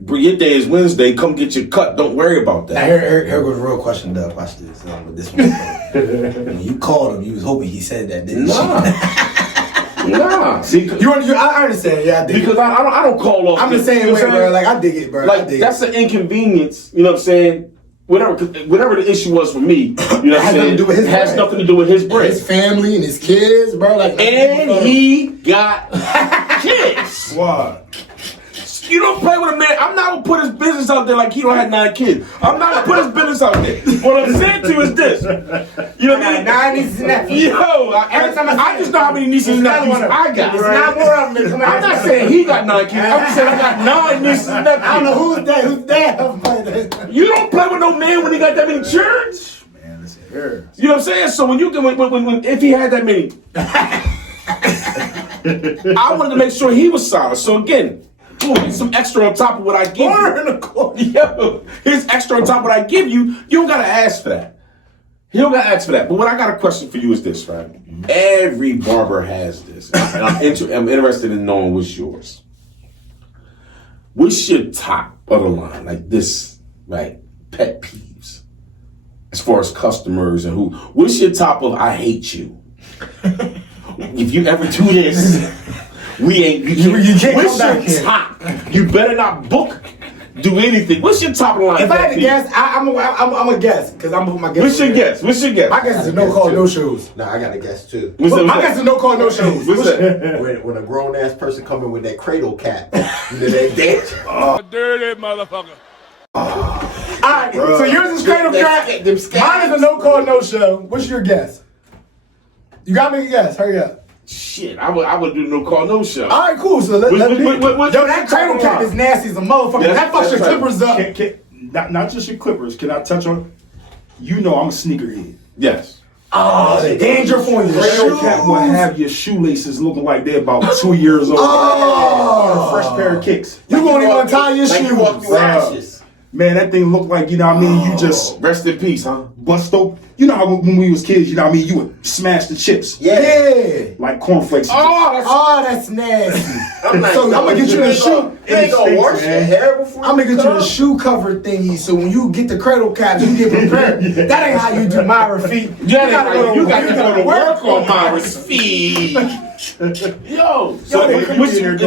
bro, your day is Wednesday. Come get your cut. Don't worry about Now that. here goes a real question, Doug. Watch this. With this one. When you called him, you was hoping he said that, didn't you? Nah. See, I understand. Yeah, I dig because it. I don't call off. I'm the same you know way, what I'm bro. saying? Like I dig it, bro. I Like dig that's it. an inconvenience. You know what I'm saying? Whatever the issue was for me, you know what I'm Has nothing saying? to do with his has bread. nothing to do with his bread. His family and his kids, bro. Like, And he got kids. Why? You don't play with a man. I'm not gonna put his business out there like he don't have 9 kids. I'm not gonna put his business out there. What I'm saying to you is this. You know what I mean? 9 nieces and nephews. Yo, Every time I just know how many nieces and nephews I got. It's not more of them. I'm not saying he got 9 kids. I'm just saying I got 9 nieces and nephews. I don't know who's that. Who's that? You don't play with no man when he got that many children. Man, listen here. You know what I'm saying? So when if he had that many, I wanted to make sure he was solid. So again, boom, it's some extra on top of what I give you. Yo, here's extra on top of what I give you. You don't gotta ask for that. He don't gotta ask for that. But what I got a question for you is this, right? Every barber has this, and I'm interested in knowing what's yours. What's your top of the line? Like this, right? Pet peeves. As far as customers and who. What's your top of I hate you? If you ever do this, we ain't. You can't what's come back your top? You better not book. Do anything. What's your top of the line? If I had to guess, I'm a guess because I'm gonna put my guess. What's your guess? What's your guess? My guess is no call, no shows. Nah, I got a guess too. My guess is no call, no shows. What's that? When a grown ass person come in with that cradle cap, you know they dance. Dirty motherfucker. Alright, so yours is cradle cap. Mine is a no call, no show. What's your guess? You gotta make a guess. Hurry up. Shit, I would do no call, no show. All right, cool. So let me. Yo, that cradle cap is nasty as a motherfucker. Yeah, that fucks your clippers up. Not just your clippers. Can I touch on? You know I'm a sneakerhead. Yes. Oh, the danger for your Cradle cap will have your shoelaces looking like they're about 2 years old. Oh, a fresh pair of kicks. You won't even untie your shoes. You walk through ashes. Man, that thing looked like, you know what I mean, you just rest in peace, huh? bust open. You know how when we was kids, you know what I mean, you would smash the chips. Yeah. Like cornflakes. Oh, that's nasty. I'm gonna get you the shoe. You ain't gonna wash your hair before I'm gonna get you the shoe cover thingy, so when you get the cradle caps, you get prepared. That ain't how you do Myra's feet. You gotta go to work on Myra's feet. Yo, so what's your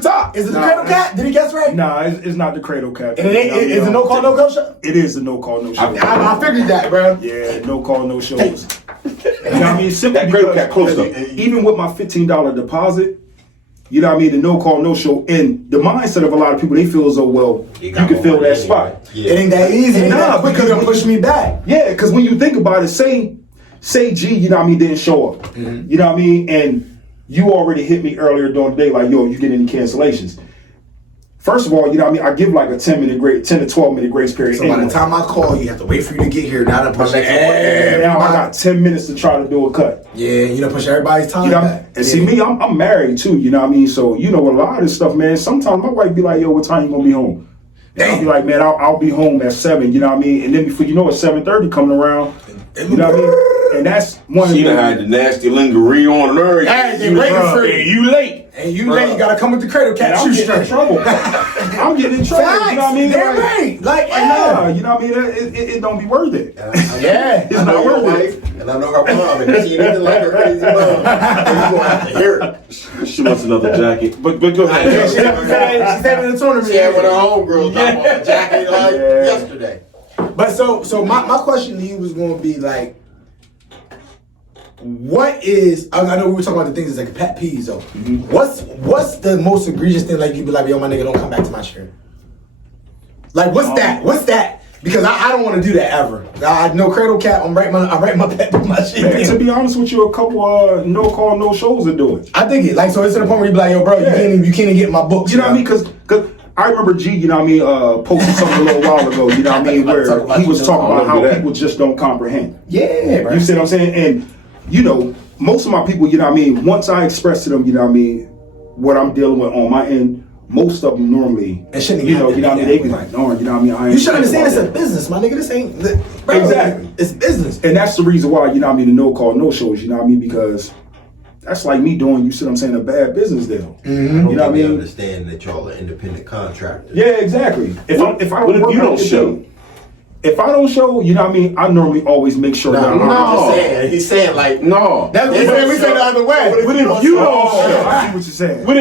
top? Is it the cradle cap? Did he guess right? Nah, it's not the cradle cap. Is it no call, no go show? It is the no call, no show. I figured that, bro. Yeah, no call, no shows. You know what I mean? Simply That cradle cap close up. Even with my $15 deposit, you know what I mean? The no call, no show. And the mindset of a lot of people, they feel as though, well, you can fill that spot. Yeah. It ain't that easy. Nah, because it'll push me back. Yeah, because when you think about it, say G, you know what I mean, didn't show up. You know what I mean? And you already hit me earlier during the day, like, yo, you get any cancellations? First of all, you know what I mean, I give like a 10 to 12 minute grace period. So by the time I call, you have to wait for you to get here. Now to push now I got 10 minutes to try to do a cut. Yeah, you know, push everybody's time. You know, back. and see me, I'm married too, you know what I mean? So, you know, a lot of this stuff, man, sometimes my wife be like, yo, what time you gonna be home? And I'll be like, man, I'll be home at 7, you know what I mean? And then before you know it, 7:30 coming around, you know what I mean? And that's one she done had the nasty lingerie on her. Hey, you waiting for and you late. And you late, you gotta come with the cradle cap. I'm getting in trouble. I'm getting in trouble. Facts. You know what I mean? They're right. Like, nah, you know what I mean? It don't be worth it. Yeah. It's not your worth it. wife, and I know her mom, and she anything like her crazy mom. You gonna have to hear it. She wants another jacket. But go ahead. She said in the tournament. She had one of her homegirls drop off a jacket like yesterday. But so my question to you was gonna be like, what is, I know we were talking about the things that's like pet peeves though. What's the most egregious thing like you be like, yo, my nigga, don't come back to my shirt? Like what's that? What's that? Because I don't want to do that ever. I no cradle cap. I write my pet with my shit. Man, to be honest with you, a couple no call, no shows are doing it. I think it like so it's to the point where you be like, yo, bro, you can't even get my book. You know what I mean? Because I remember G, you know what I mean, posted something a little while ago, you know what I mean, where he was talking about how people just don't comprehend. Yeah, bro. You see what I'm saying? And you know, most of my people, you know what I mean, once I express to them, you know what I mean, what I'm dealing with on my end, most of them normally, you know what I mean, they be like, no, you know what I mean, I ain't. You should understand it's a business, my nigga. This ain't bro, exactly. It's business. And that's the reason why, you know what I mean, the no call, no shows, you know what I mean, because that's like me doing, you see what I'm saying, a bad business deal. You know what I mean? Understand that y'all are independent contractors. Yeah, exactly. If I don't work, you don't show. If I don't show, you know what I mean, I normally always make sure that No, he's saying like no. That's what we say the other way. What if you don't show? I see what you're saying. What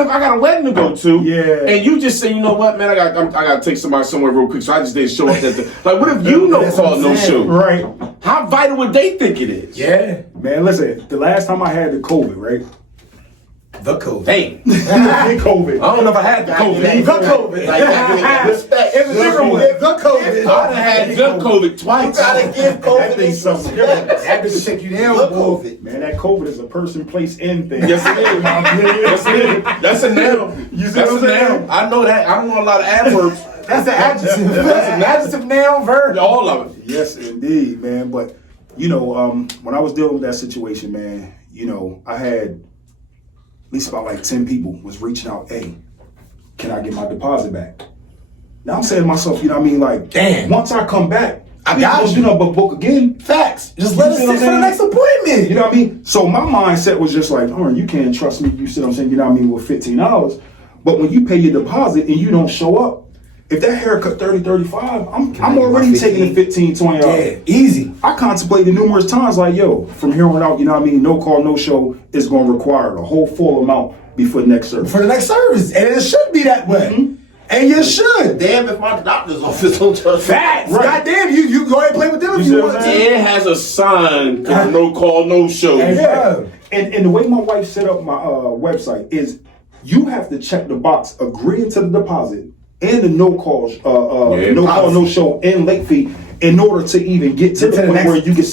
if I got a wedding to go to? Yeah. And you just say, you know what, man, I got to take somebody somewhere real quick, so I just didn't show up. Like, what if you no call, no show? Right. How vital would they think it is? Yeah. Man, listen, the last time I had the COVID, right? The COVID. Hey, COVID. I don't know if I had the COVID. The COVID. Like, respect. It's a different one. The COVID. I done had the COVID twice. You gotta give COVID thing's something respect. That bitch take you down, The boy. COVID. Man, that COVID is a person, place, and thing. Yes, it is. Yes, it is. That's a noun. You see That's what a I'm saying? noun. I know that. I don't know a lot of adverbs. That's an adjective. That's an adjective, noun, verb. All of it. Yes, indeed, man. But, you know, when I was dealing with that situation, man, you know, I had at least about like 10 people was reaching out, hey, can I get my deposit back? Now I'm saying to myself, you know what I mean? Like, damn. Once I come back, I got you. Do nothing but book again. Facts. Just let us sit for the next appointment. You know what I mean? So my mindset was just like, you can't trust me. You see what I'm saying? You know what I mean? With $15. But when you pay your deposit and you don't show up, if that haircut 30, 35, I'm already taking the 15, 20 off. Yeah, easy. I contemplated numerous times like, yo, from here on out, you know what I mean? No call, no show is going to require the whole full amount before the next service. For the next service. And it should be that way. Mm-hmm. And you should. Damn if my doctor's office don't touch Facts. Right. Goddamn, you go ahead and play with them if You you see want what to. I'm saying? It has a sign called no call, no show. Yeah. And the way my wife set up my website is you have to check the box agreeing to the deposit and the no call, no show and late fee in order to even get to the point where you can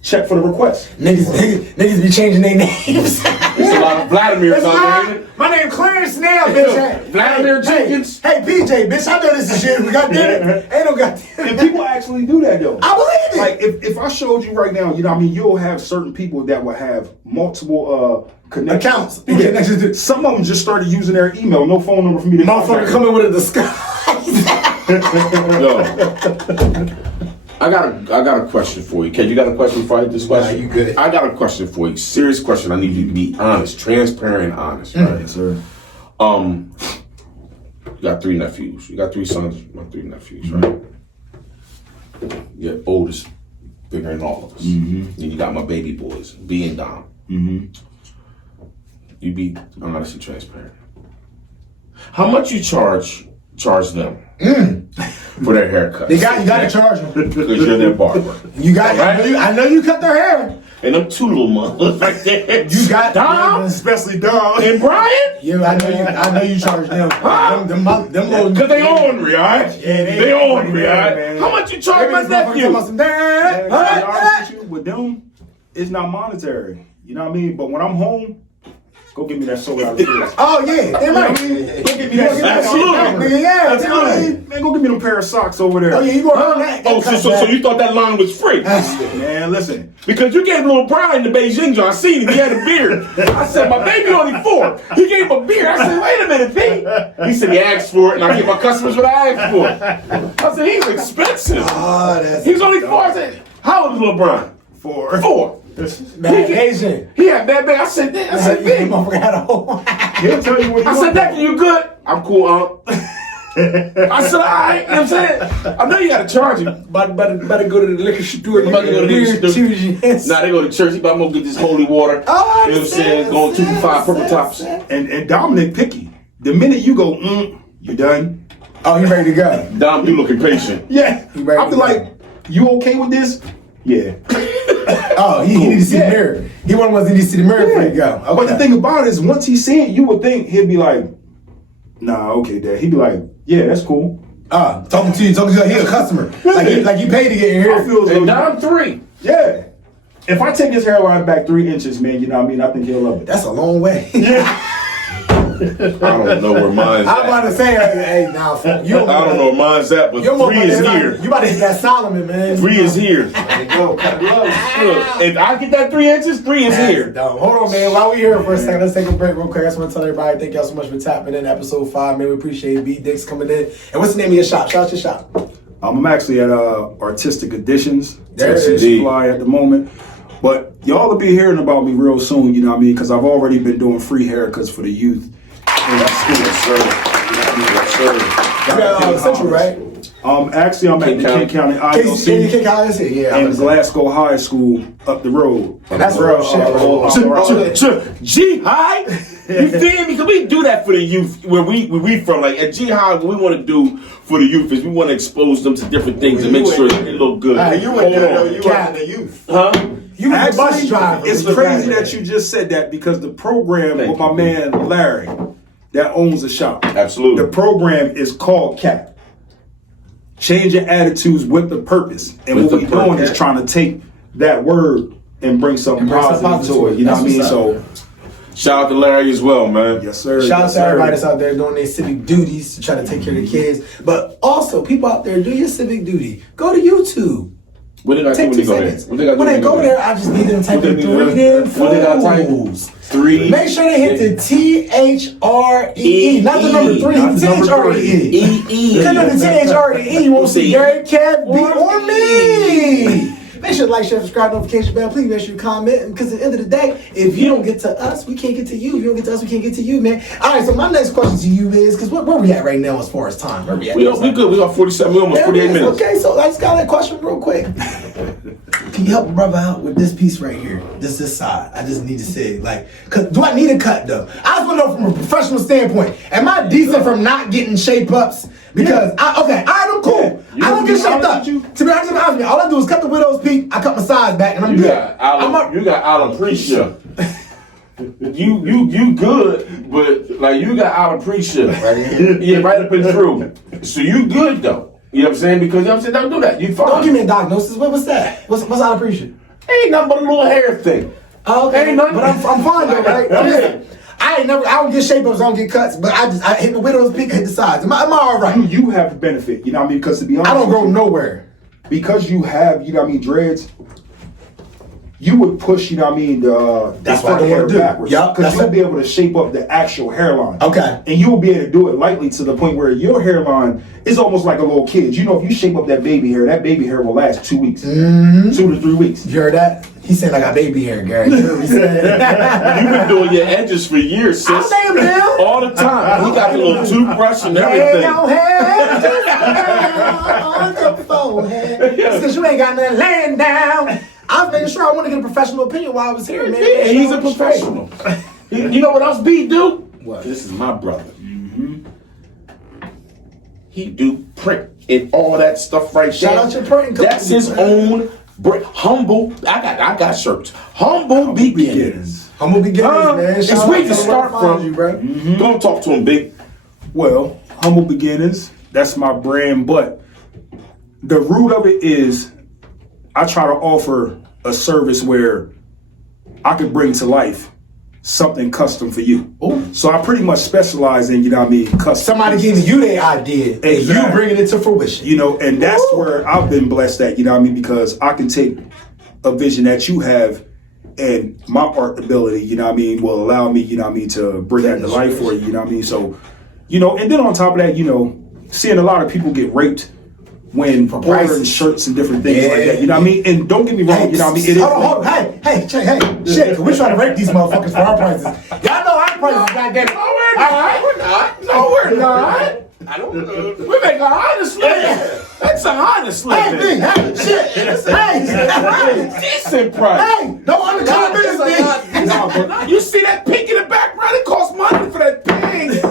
check for the request. Niggas be changing their names. There's a lot of Vladimirs out there. My name Clarence now, bitch. Vladimir Jenkins. Hey, PJ, bitch, I know this is shit. We got it. Ain't no goddamn. And people actually do that though. I believe it. Like if I showed you right now, you know what I mean, you'll have certain people that will have multiple connections. Accounts. Connections to- Some of them just started using their email, no phone number for me to Motherfucker contact. coming with a disguise. Yo, I got a question for you. Ken, you got a question before I hit this question? Nah, you good. I got a question for you. Serious question. I need you to be honest, transparent, and honest. Right? Yes, sir. You got 3 nephews. You got 3 sons. My 3 nephews, right? Your oldest, bigger than all of us. And you got my baby boys, B and Dom. You be honest and transparent. How much you charge them for their haircut? You got to charge them. Because you're their barber. You got. Right? I know you cut their hair. And them 2 little motherfuckers right there. You got Dom Especially Dom. and Brian. Yeah, I know you charge them. Them little. Because they ornery, alright? Yeah, they ornery, yeah, alright? man. How much you charge my nephew? To be honest with you, with them, it's not monetary. You know what I mean? But when I'm home, go get me that soda out of the fridge. Oh yeah, they right. Go get me that. Absolutely. Yeah, Absolutely. Man, go get me them pair of socks over there. Oh yeah, you gonna earn that? Oh, so you thought that line was free? Man, listen. Because you gave little Brian the Beijing John. I seen him. He had a beard. I said, my baby only 4. He gave him a beard. I said, wait a minute, P. He said, he asked for it, and I give my customers what I asked for. I said, he's expensive. Oh, that's. He's only 4. I said, how old is little Brian? 4. 4. Bad Asian. He had bad back. I said, big. Motherfucker had a whole. He'll tell you what he I said, wants. nephew, you good? I'm cool, Aunt. I said, all right, you know what I'm saying? I know you gotta charge him. But better go to the liquor store. I'm about to go to the liquor store. Yes. Nah, they go to church. He about to go get this holy water. Oh, I You know what I'm saying? understand. Going 2 for 5 purple tops. And Dominic picky. The minute you go, you done? Oh, he ready to go. Dom, you looking patient. Yeah. He ready I'll be to go. like, you okay with this? Yeah. Oh, he need to see the mirror. He wasn't need to see the mirror before he go. Okay. But the thing about it is, once he see it, you would think he'd be like, nah, okay, Dad. He'd be like, yeah, that's cool. Talking to you, he a customer. like you paid to get in here. I feel as though And Dom 3. yeah. If I take his hairline back 3 inches, man, you know what I mean? I think he'll love it. That's a long way. I don't know where mine's I'm about at. to say, hey, now, you I don't know where mine's at, but Your 3 is here. You about to hit that Solomon, man. 3 is here. There you go. Cut gloves. Look, if I get that 3 inches, 3 is here. Hold on, man. While we here for a second, let's take a break real quick. I just want to tell everybody, thank y'all so much for tapping in episode 5, man. We appreciate B Dix coming in. And what's the name of your shop? Shout out your shop. I'm actually at Artistic Additions. There it is. Supply at the moment. But y'all will be hearing about me real soon, you know what I mean? Because I've already been doing free haircuts for the youth. Yes, sir. Yes, sir. You're Central, right? Actually, I'm at the King County ILC King County, yeah. and Glasgow High School up the road. That's real shit. G High, you feel me? Cause we do that for the youth where we from. Like at G High, what we want to do for the youth is we want to expose them to different things and make sure they look good. You went there though. You were in the youth. Huh? You was a bus Actually, driver. it's crazy that you just said that because the program with my man Larry that owns the shop. Absolutely. The program is called CAP. Change your attitudes with the purpose. And With what the we're doing purpose. is trying to take that word and bring something positive to it. You know what I mean? That's So, Shout out to Larry as well, man. yes, sir. Shout out yes, to everybody sir. that's out there doing their civic duties to try to take care of the kids. But also, people out there, do your civic duty. Go to YouTube. What did I do Take when 2 they go there? seconds. What they got to When do they go there, I just need them to type What they in need 3 to do? damn What they gotta type? fools. 3. Make sure they hit the THREE. Not the number 3, Not the number THREE. E. Because of the THREE, you won't see Gary, Kev, B, or me. Make sure to like, share, subscribe, notification bell. Please make sure you comment. Because at the end of the day, if you don't get to us, we can't get to you. If you don't get to us, we can't get to you, man. All right, so my next question to you is, because where we at right now as far as time? Where we at? We good. We got 47. We almost 48 minutes. Okay, so I just got that question real quick. Can you help a brother out with this piece right here? This side. I just need to say, like, do I need a cut though? I just want to know from a professional standpoint. Am I decent from not getting shape ups? Because I'm cool. Yeah. I don't get shaped up. To be honest with you, all I do is cut the widow's peak. I cut my sides back, and I'm good. You got alopecia. You good, but like you got alopecia. Yeah, right up and through. So you good though. You know what I'm saying? Because you know what I'm saying, don't do that. You fine. Don't give me a diagnosis. What's that? What's alopecia? Ain't nothing but a little hair thing. Okay, ain't nothing. But I'm fine though, right? I don't get shape ups, I don't get cuts, but I hit the widow's peak, hit the sides. Am I all right? You have the benefit, you know what I mean? Because to be honest, I don't go nowhere. Because you have, you know what I mean, dreads, you would push, you know what I mean, That's the what I hair want to do. backwards. Yup, Because you'll be able to shape up the actual hairline. Okay. And you'll be able to do it lightly to the point where your hairline is almost like a little kid's. You know, if you shape up that baby hair will last 2 weeks. 2 to 3 weeks. You heard that? He said I got baby hair, Gary. You heard what he said? You've been doing your edges for years, sis. I say him now. All the time. He got a little toothbrush and everything. On the forehead. It's because you ain't got nothing laying down. I was making sure I want to get a professional opinion while I was here, man. Yeah, he's a professional. You know what else B do? What? This is my brother. He do print and all that stuff right Shout there. out your printing company. That's his own humble. I got shirts. Humble beginnings. Humble beginnings, man. It's Shout where out you to start where I find from. you, bro. Don't talk to him, Big. Well, Humble Beginnings, that's my brand, but the root of it is I try to offer a service where I could bring to life something custom for you. Ooh. So I pretty much specialize in, you know what I mean, custom. Somebody giving you their idea and Exactly. you bringing it to fruition. You know, and that's where I've been blessed at, you know what I mean, because I can take a vision that you have and my art ability, you know what I mean, will allow me, you know what I mean, to bring that to life for you, you know what I mean? So, you know, and then on top of that, you know, seeing a lot of people get raped when ordering shirts and different things like that, you know what I mean? And don't get me wrong, you know what I mean? It is. Hold on. Hey, shit, 'cause we trying to rape these motherfuckers for our prices. Y'all know our prices, goddamn it. No, we're not. I don't know. We make an honest living. That's an honest living. Hey, shit. Hey, Decent price. hey, no undercover business. You see that pig in the background? It costs money for that pig.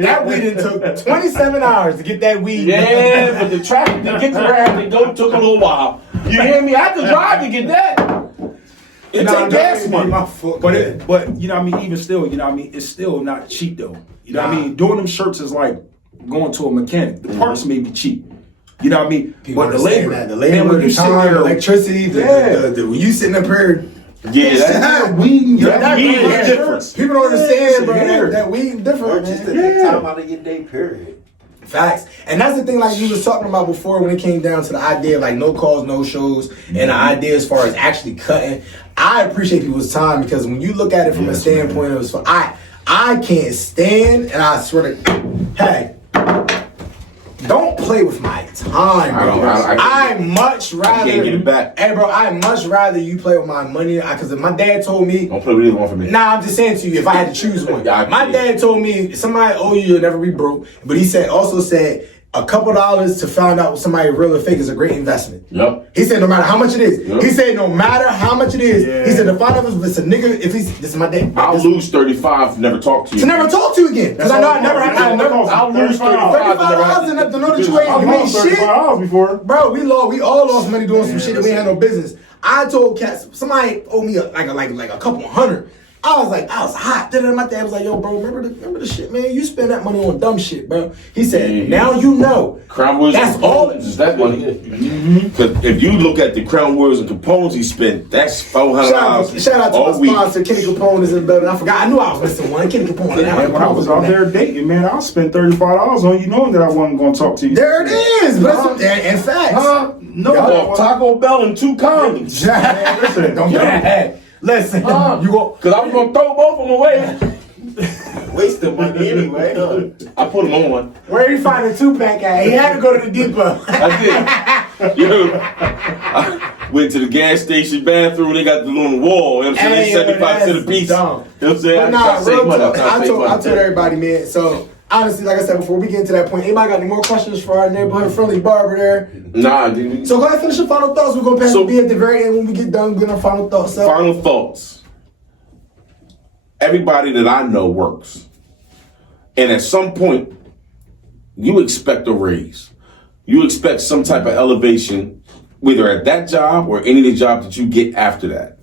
That weed took 27 hours to get that weed. Yeah, but the traffic to get to where I had to go took a little while. You hear me? I had to drive to get that. It take gas money. But you know what I mean, even still, you know what I mean, it's still not cheap though. You know what I mean? Doing them shirts is like going to a mechanic. The parts may be cheap. You know what I mean? People but the labor, man, the when you sit time, there, electricity, when you sitting up here. Yeah, weed is different. People don't understand, bro. Here. That weed different, Just to man. take time out of your day, period. Facts. And that's the thing, like you was talking about before, when it came down to the idea of like no calls, no shows, and the idea as far as actually cutting. I appreciate people's time because when you look at it from a standpoint of, I can't stand, and I swear to, hey, don't play with my time, bro. I much rather. Can't get it back. Hey, bro, I much rather you play with my money because if my dad told me. Don't play with either one for me. Nah, I'm just saying to you, if I had to choose one. Yeah, My dad told me somebody owe you, you'll never be broke. But he also said a couple dollars to find out what somebody real or fake is a great investment. Yep. He said no matter how much it is. Yep. He said no matter how much it is. He said to find out if it's a nigga, this is my dad. I'll lose 35 to never talk to you. To never talk to you again. Because I know I never had I'll lose 35 $35 to know that you ain't made shit. $35 before. Bro, we all lost money doing some shit that we had no business. I told cats, somebody owed me like a couple hundred. I was hot. Then my dad was like, yo, bro, remember the shit, man? You spend that money on dumb shit, bro. He said, now you know. Crown Wheels That's and components is that money. Because if you look at the Crown Wheels and components he spent, that's $400. Shout out to all my week. sponsor, Kenny Capone is in the building. I forgot. I knew I was missing one. Kenny Capone. When I was out there dating, man, I'll spend $35 on you knowing that I wasn't going to talk to you. There it is. In fact. No. Taco Bell and 2 condoms. Listen, don't get that. Listen, you go. Because I was going to throw both of them away. Wasting money anyway, huh? I put them on. Where you find a 2-pack at? He had to go to the depot. I did. You know, I went to the gas station bathroom. They got the on the wall. You know what I'm saying? Hey, 75 cents a that's piece. dumb. You know what I'm saying? But nah, real talk. I told money. everybody, man. So honestly, like I said before, we get to that point. Anybody got any more questions for our neighborhood friendly barber there? Nah, dude. So go ahead and finish your final thoughts. We're gonna pass the beat at the very end when we get done. Get our final thoughts up. Final thoughts. Everybody that I know works. And at some point, you expect a raise. You expect some type of elevation, whether at that job or any of the jobs that you get after that.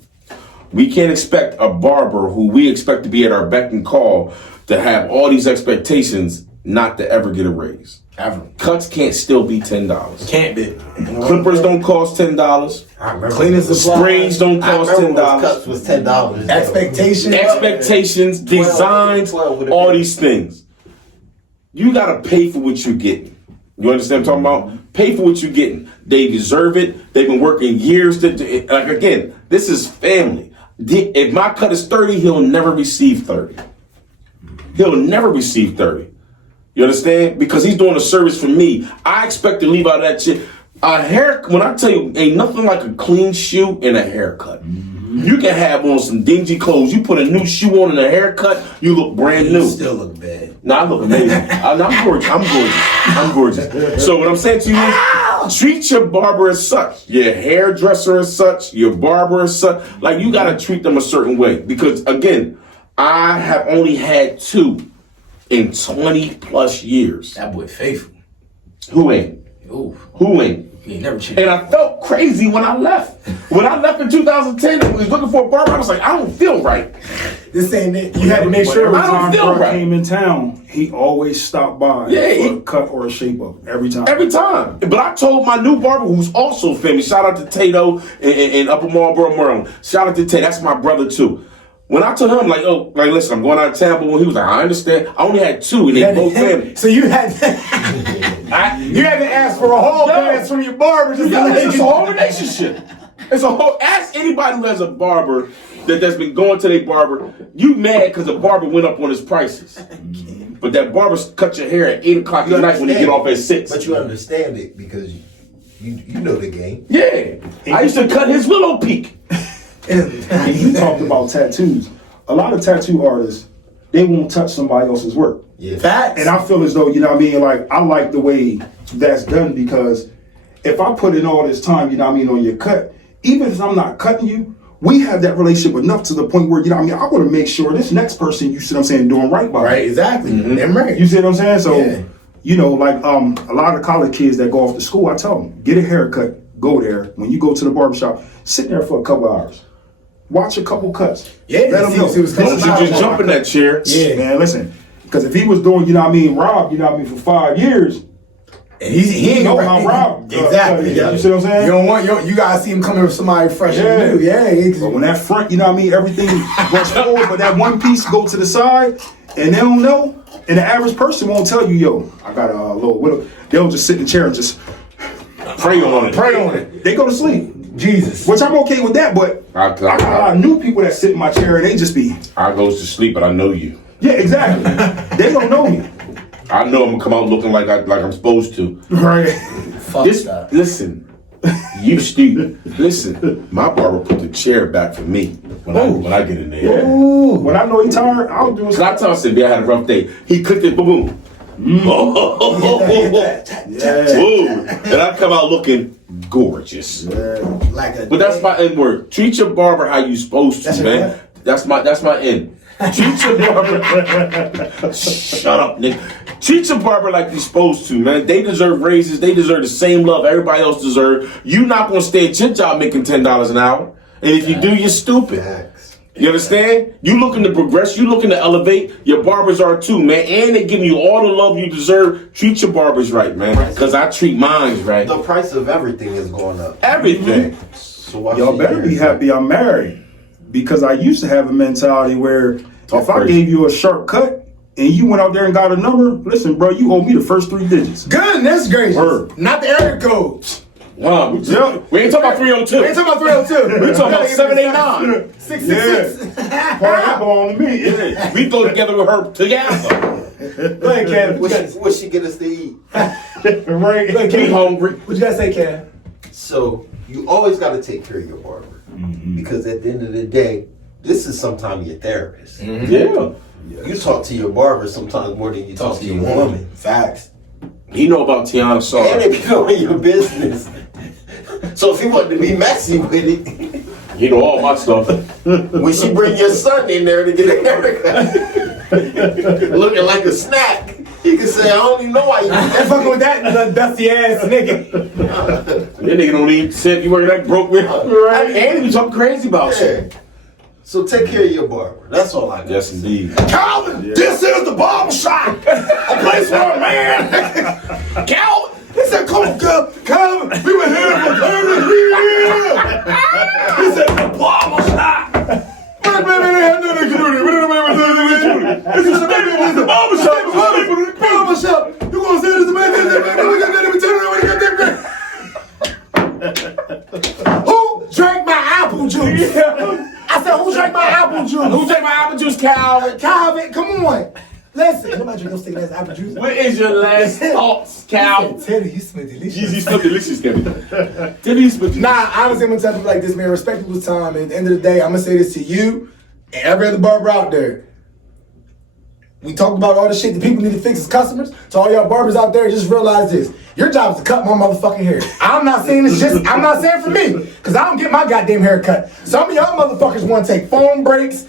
We can't expect a barber who we expect to be at our beck and call to have all these expectations not to ever get a raise. Ever. Cuts can't still be $10. Can't be. Clippers don't cost $10. I remember. Cleaning supplies. Springs don't cost $10. Cuts was $10. Expectations. Expectations, designs, 12 would've all been. these things. You gotta pay for what you're getting. You understand what I'm talking about? Pay for what you're getting. They deserve it. They've been working years to like again, this is family. If my cut is 30, he'll never receive 30. He'll never receive 30. You understand? Because he's doing a service for me. I expect to leave out of that shit. A hair, when I tell you, ain't nothing like a clean shoe and a haircut. You can have on some dingy clothes. You put a new shoe on and a haircut, you look brand new. You still look bad. No, I look amazing. I'm gorgeous. I'm gorgeous. So what I'm saying to you is, treat your barber as such. Your hairdresser as such. Your barber as such. Like, you got to treat them a certain way. Because, again, I have only had 2 in 20 plus years. That boy faithful. Who ain't? Ooh. Who ain't? He ain't never changed. And I felt crazy when I left. When I left in 2010 and was looking for a barber, I was like, I don't feel right. This ain't it. You had to make sure. Every I don't time feel Bro right. came in town, he always stopped by Yeah, for a cut or a shape up. Every time. Every time. But I told my new barber, who's also famous, shout out to Tato in Upper Marlboro, Maryland. Shout out to Tato. That's my brother, too. When I told him, like, oh, like, listen, I'm going out of town, but when he was like, I understand. I only had 2, and they both family. So you had you had to ask for a whole pass from your barber just to let It's a whole relationship. It's a whole. Ask anybody who has a barber that's been going to their barber. You mad because the barber went up on his prices. But that barber cut your hair at 8 o'clock at night when you get off at 6. But you understand it because you know the game. Yeah. I used to cut his willow peak. And you talked about tattoos. A lot of tattoo artists, they won't touch somebody else's work. Yeah. Facts. And I feel as though, you know what I mean, like, I like the way that's done because if I put in all this time, you know what I mean, on your cut, even if I'm not cutting you, we have that relationship enough to the point where, you know what I mean, I want to make sure this next person, you see what I'm saying, doing right by. Right, exactly. Them right. You see what I'm saying? So, Yeah. you know, like a lot of college kids that go off to school, I tell them, get a haircut, go there. When you go to the barbershop, sit there for a couple hours. Watch a couple cuts. Yeah, Let them know. see what's Don't coming. you just jump in that chair. Yeah. Man, listen, because if he was doing, you know what I mean, Rob, you know what I mean, for 5 years, And he ain't know right. how Rob, Exactly. you see what I'm saying? You don't want you gotta see him coming with somebody fresh Yeah. and new. Yeah. But when that front, you know what I mean, everything goes forward, but that one piece go to the side, and they don't know, and the average person won't tell you, yo, I got a little widow. They'll just sit in the chair and just Pray on it. Pray on it. they go to sleep. Jesus. Which I'm okay with that, but I got a lot of new people that sit in my chair and they just be, I goes to sleep, but I know you. yeah, exactly. They don't know me. I know I'm gonna come out looking like I'm supposed to. Right. Fuck that. Listen, you stupid. Listen, my barber put the chair back for me when I get in there. Ooh. When I know he tired, I'll do it. So I tell him, I said, I had a rough day. He clicked it, boom, boom. Boom. And I come out looking gorgeous. Like a But that's my end word. Treat your barber how you supposed to, That's your man. what? That's my end. Treat your barber. Shut up, nigga. Treat your barber like you're supposed to, man. They deserve raises. They deserve the same love everybody else deserves. You're not gonna stay at your job making $10 an hour. And if you do, you're stupid. Facts. You understand? You looking to progress. You looking to elevate. Your barbers are too, man. And they giving you all the love you deserve. Treat your barbers right, man. Because I treat mine right. The price of everything is going up. Everything. So why Y'all should better you be care? happy I'm married. Because I used to have a mentality where if I crazy. gave you a sharp cut and you went out there and got a number, listen, bro, you owe me the first 3 digits. goodness gracious. Word. Not the area code. Wow, we ain't talking about 302. We ain't talking about 302. We talking about 789. 666. Part of that belong to me. We go together with her together. Go ahead, Kev. What she get us to eat? Right? We hungry. What you gotta say, Kev? So you always got to take care of your barber because at the end of the day, this is sometimes your therapist. Yeah. You talk to your barber sometimes more than you talk to your woman. Facts. He know about Tiana And Sar. if you know your business. So if he wanted to be messy with it, He know all my stuff. when she bring your son in there to get a haircut, looking like a snack, he can say, I don't even know why you Ain't fucking with that dusty ass nigga. That nigga don't even sit. You wearing that broke with. Right. And he be talking crazy about shit. Yeah. So take care of your barber. That's all I got. Yes, indeed. Calvin, this is the barber shop. A place for a man. Calvin. He said, come on, Calvin. We were here for 30 years. He said, the barber shop. This is the barber shop. Barber shop. You gonna say this to me? Who drank my apple juice? I said, who drank my apple juice? Who take my apple juice, Calvin? Calvin, come on. Listen, nobody drink no stick ass apple juice. What is your last thoughts, Calvin? Teddy, you smell delicious. You smell delicious, Kevin. Tell me you smell delicious. Nah, honestly, I'm gonna tell people like this, man. Respect people's time. And at the end of the day, I'm gonna say this to you and every other barber out there. We talk about all the shit that people need to fix as customers. To all y'all barbers out there, just realize this. Your job is to cut my motherfucking hair. I'm not saying this just, I'm not saying for me, because I don't get my goddamn hair cut. Some of y'all motherfuckers want to take phone breaks,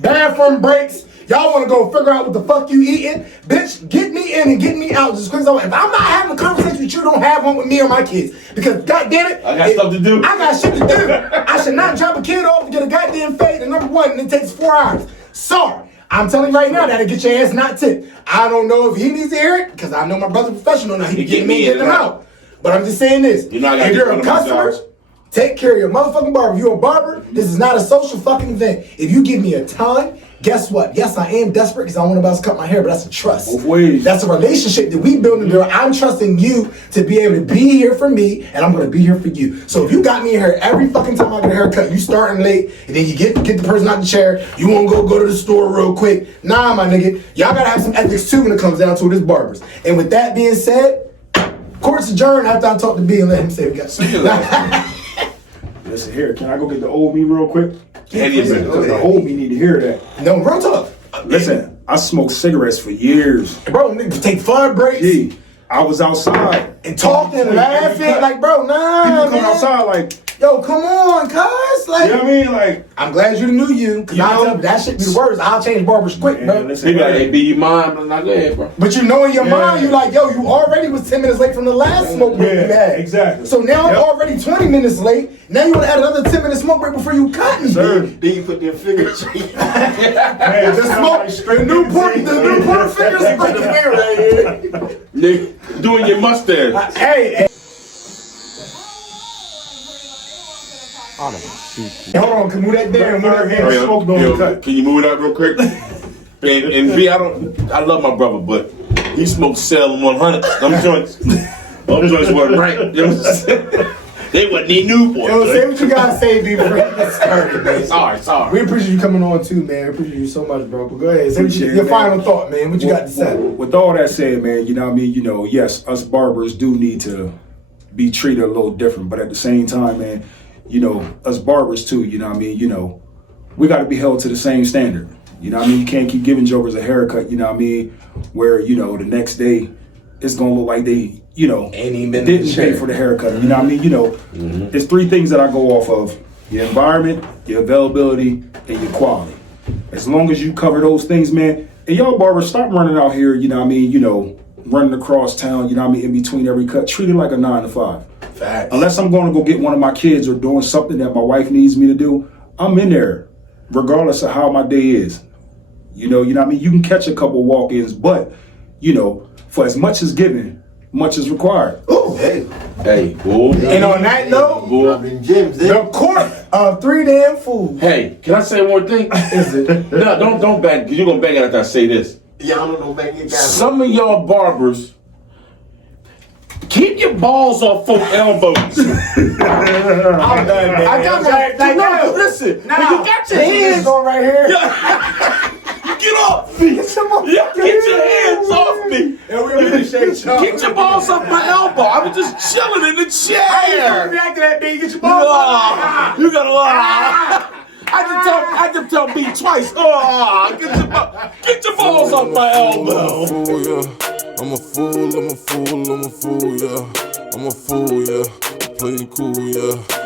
bathroom breaks. Y'all want to go figure out what the fuck you eating. Bitch, get me in and get me out just quick as I want. If I'm not having a conversation with you, don't have one with me or my kids. Because goddamn it, I got stuff to do. I got shit to do. I should not drop a kid off to get a goddamn fade. And number one, and it takes 4 hours. Sorry. I'm telling you right now, that'll get your ass not tipped. I don't know if he needs to hear it, because I know my brother's professional now. He can get me and get him out. But I'm just saying this. You know I gotta if get you're a one of my customer, jobs. take care of your motherfucking barber. If you're a barber, this is not a social fucking event. If you give me a time, guess what? Yes, I am desperate because I want about to cut my hair, but that's a trust. Both ways. That's a relationship that we build in there. I'm trusting you to be able to be here for me, and I'm going to be here for you. So if you got me in here every fucking time I get a haircut, you starting late, and then you get the person out the chair, you want to go to the store real quick. Nah, my nigga, y'all got to have some ethics too when it comes down to it as barbers. And with that being said, court's adjourned after I talk to B and let him say we got something. Listen here, can I go get the old me real quick? Yeah, yeah, Listen, because the old me need to hear that. No, real talk. Listen, I smoked cigarettes for years. Bro, niggas take 5 breaks Gee, I was outside. and talking and laughing. Like, bro, nah, People come man. outside like, Yo, come on, cuz. Like, you know what I mean? Like, I'm glad you knew you, because You I know? tell you, that shit be the worst. I'll change barbers quick, man, bro. listen, He be like, hey, hey, be you mind, but not go ahead, bro. But you know in your Yeah. mind, you like, yo, you already was 10 minutes late from the last smoke break Yeah, you had. exactly. So now I'm Yep. already 20 minutes late. Now you want to add another 10-minute smoke break before you cut me. Sir. Then you put their fingers man, The this smoke, like the straight Newport fingers breaking here right here. Nigga, doing your mustache. Hey, hold on, can move that down, move that Hey, down. Yo, smoke don't yo, cut. can you move it out real quick? And B, I love my brother, but he smoked Salem 100. Them joints weren't right. You know what I'm saying? They wasn't even Newport. Yo, say what you gotta say, B, before you get started, man. Sorry. We appreciate you coming on too, man. We appreciate you so much, bro. But go ahead, say Appreciate your it, final man. thought, man. What you got to say? With all that said, man, you know what I mean? You know, yes, us barbers do need to be treated a little different, but at the same time, man, you know, us barbers too, you know what I mean? You know, we got to be held to the same standard. You know what I mean? You can't keep giving jokers a haircut, you know what I mean? Where, you know, the next day it's going to look like they, you know, Ain't even been in didn't the pay chair. for the haircut. You know what I mean? You know, there's 3 things that I go off of: your environment, your availability, and your quality. As long as you cover those things, man, and y'all barbers, stop running out here, you know what I mean, you know, running across town, you know what I mean, in between every cut. Treat it like a 9 to 5. Facts. Unless I'm going to go get one of my kids or doing something that my wife needs me to do, I'm in there, regardless of how my day is. You know what I mean? You can catch a couple walk-ins, but, you know, for as much as given, much is required. Ooh. Hey, Hey, boy. And on that note, rubbing gyms, the court of 3 damn fools. Hey, can I say one thing? Is it? No, don't bang, because you're going to bang it after I say this. Y'all don't know, man. You got Some of y'all barbers, keep your balls off folk elbows. I'm done, man. I got my, Like, no, no. listen, Nah. when you got your hands on right here. Get off me! Get some more Yeah, fucking get your hands. hands off me! And we appreciate Get your balls off my elbow. I was just chilling in the chair. React to that, B. Get your balls off. You gotta I just tell B twice. Get your balls off my elbow. I'm a fool, yeah. I'm a fool, yeah. I'm a fool, yeah. Playing cool, yeah.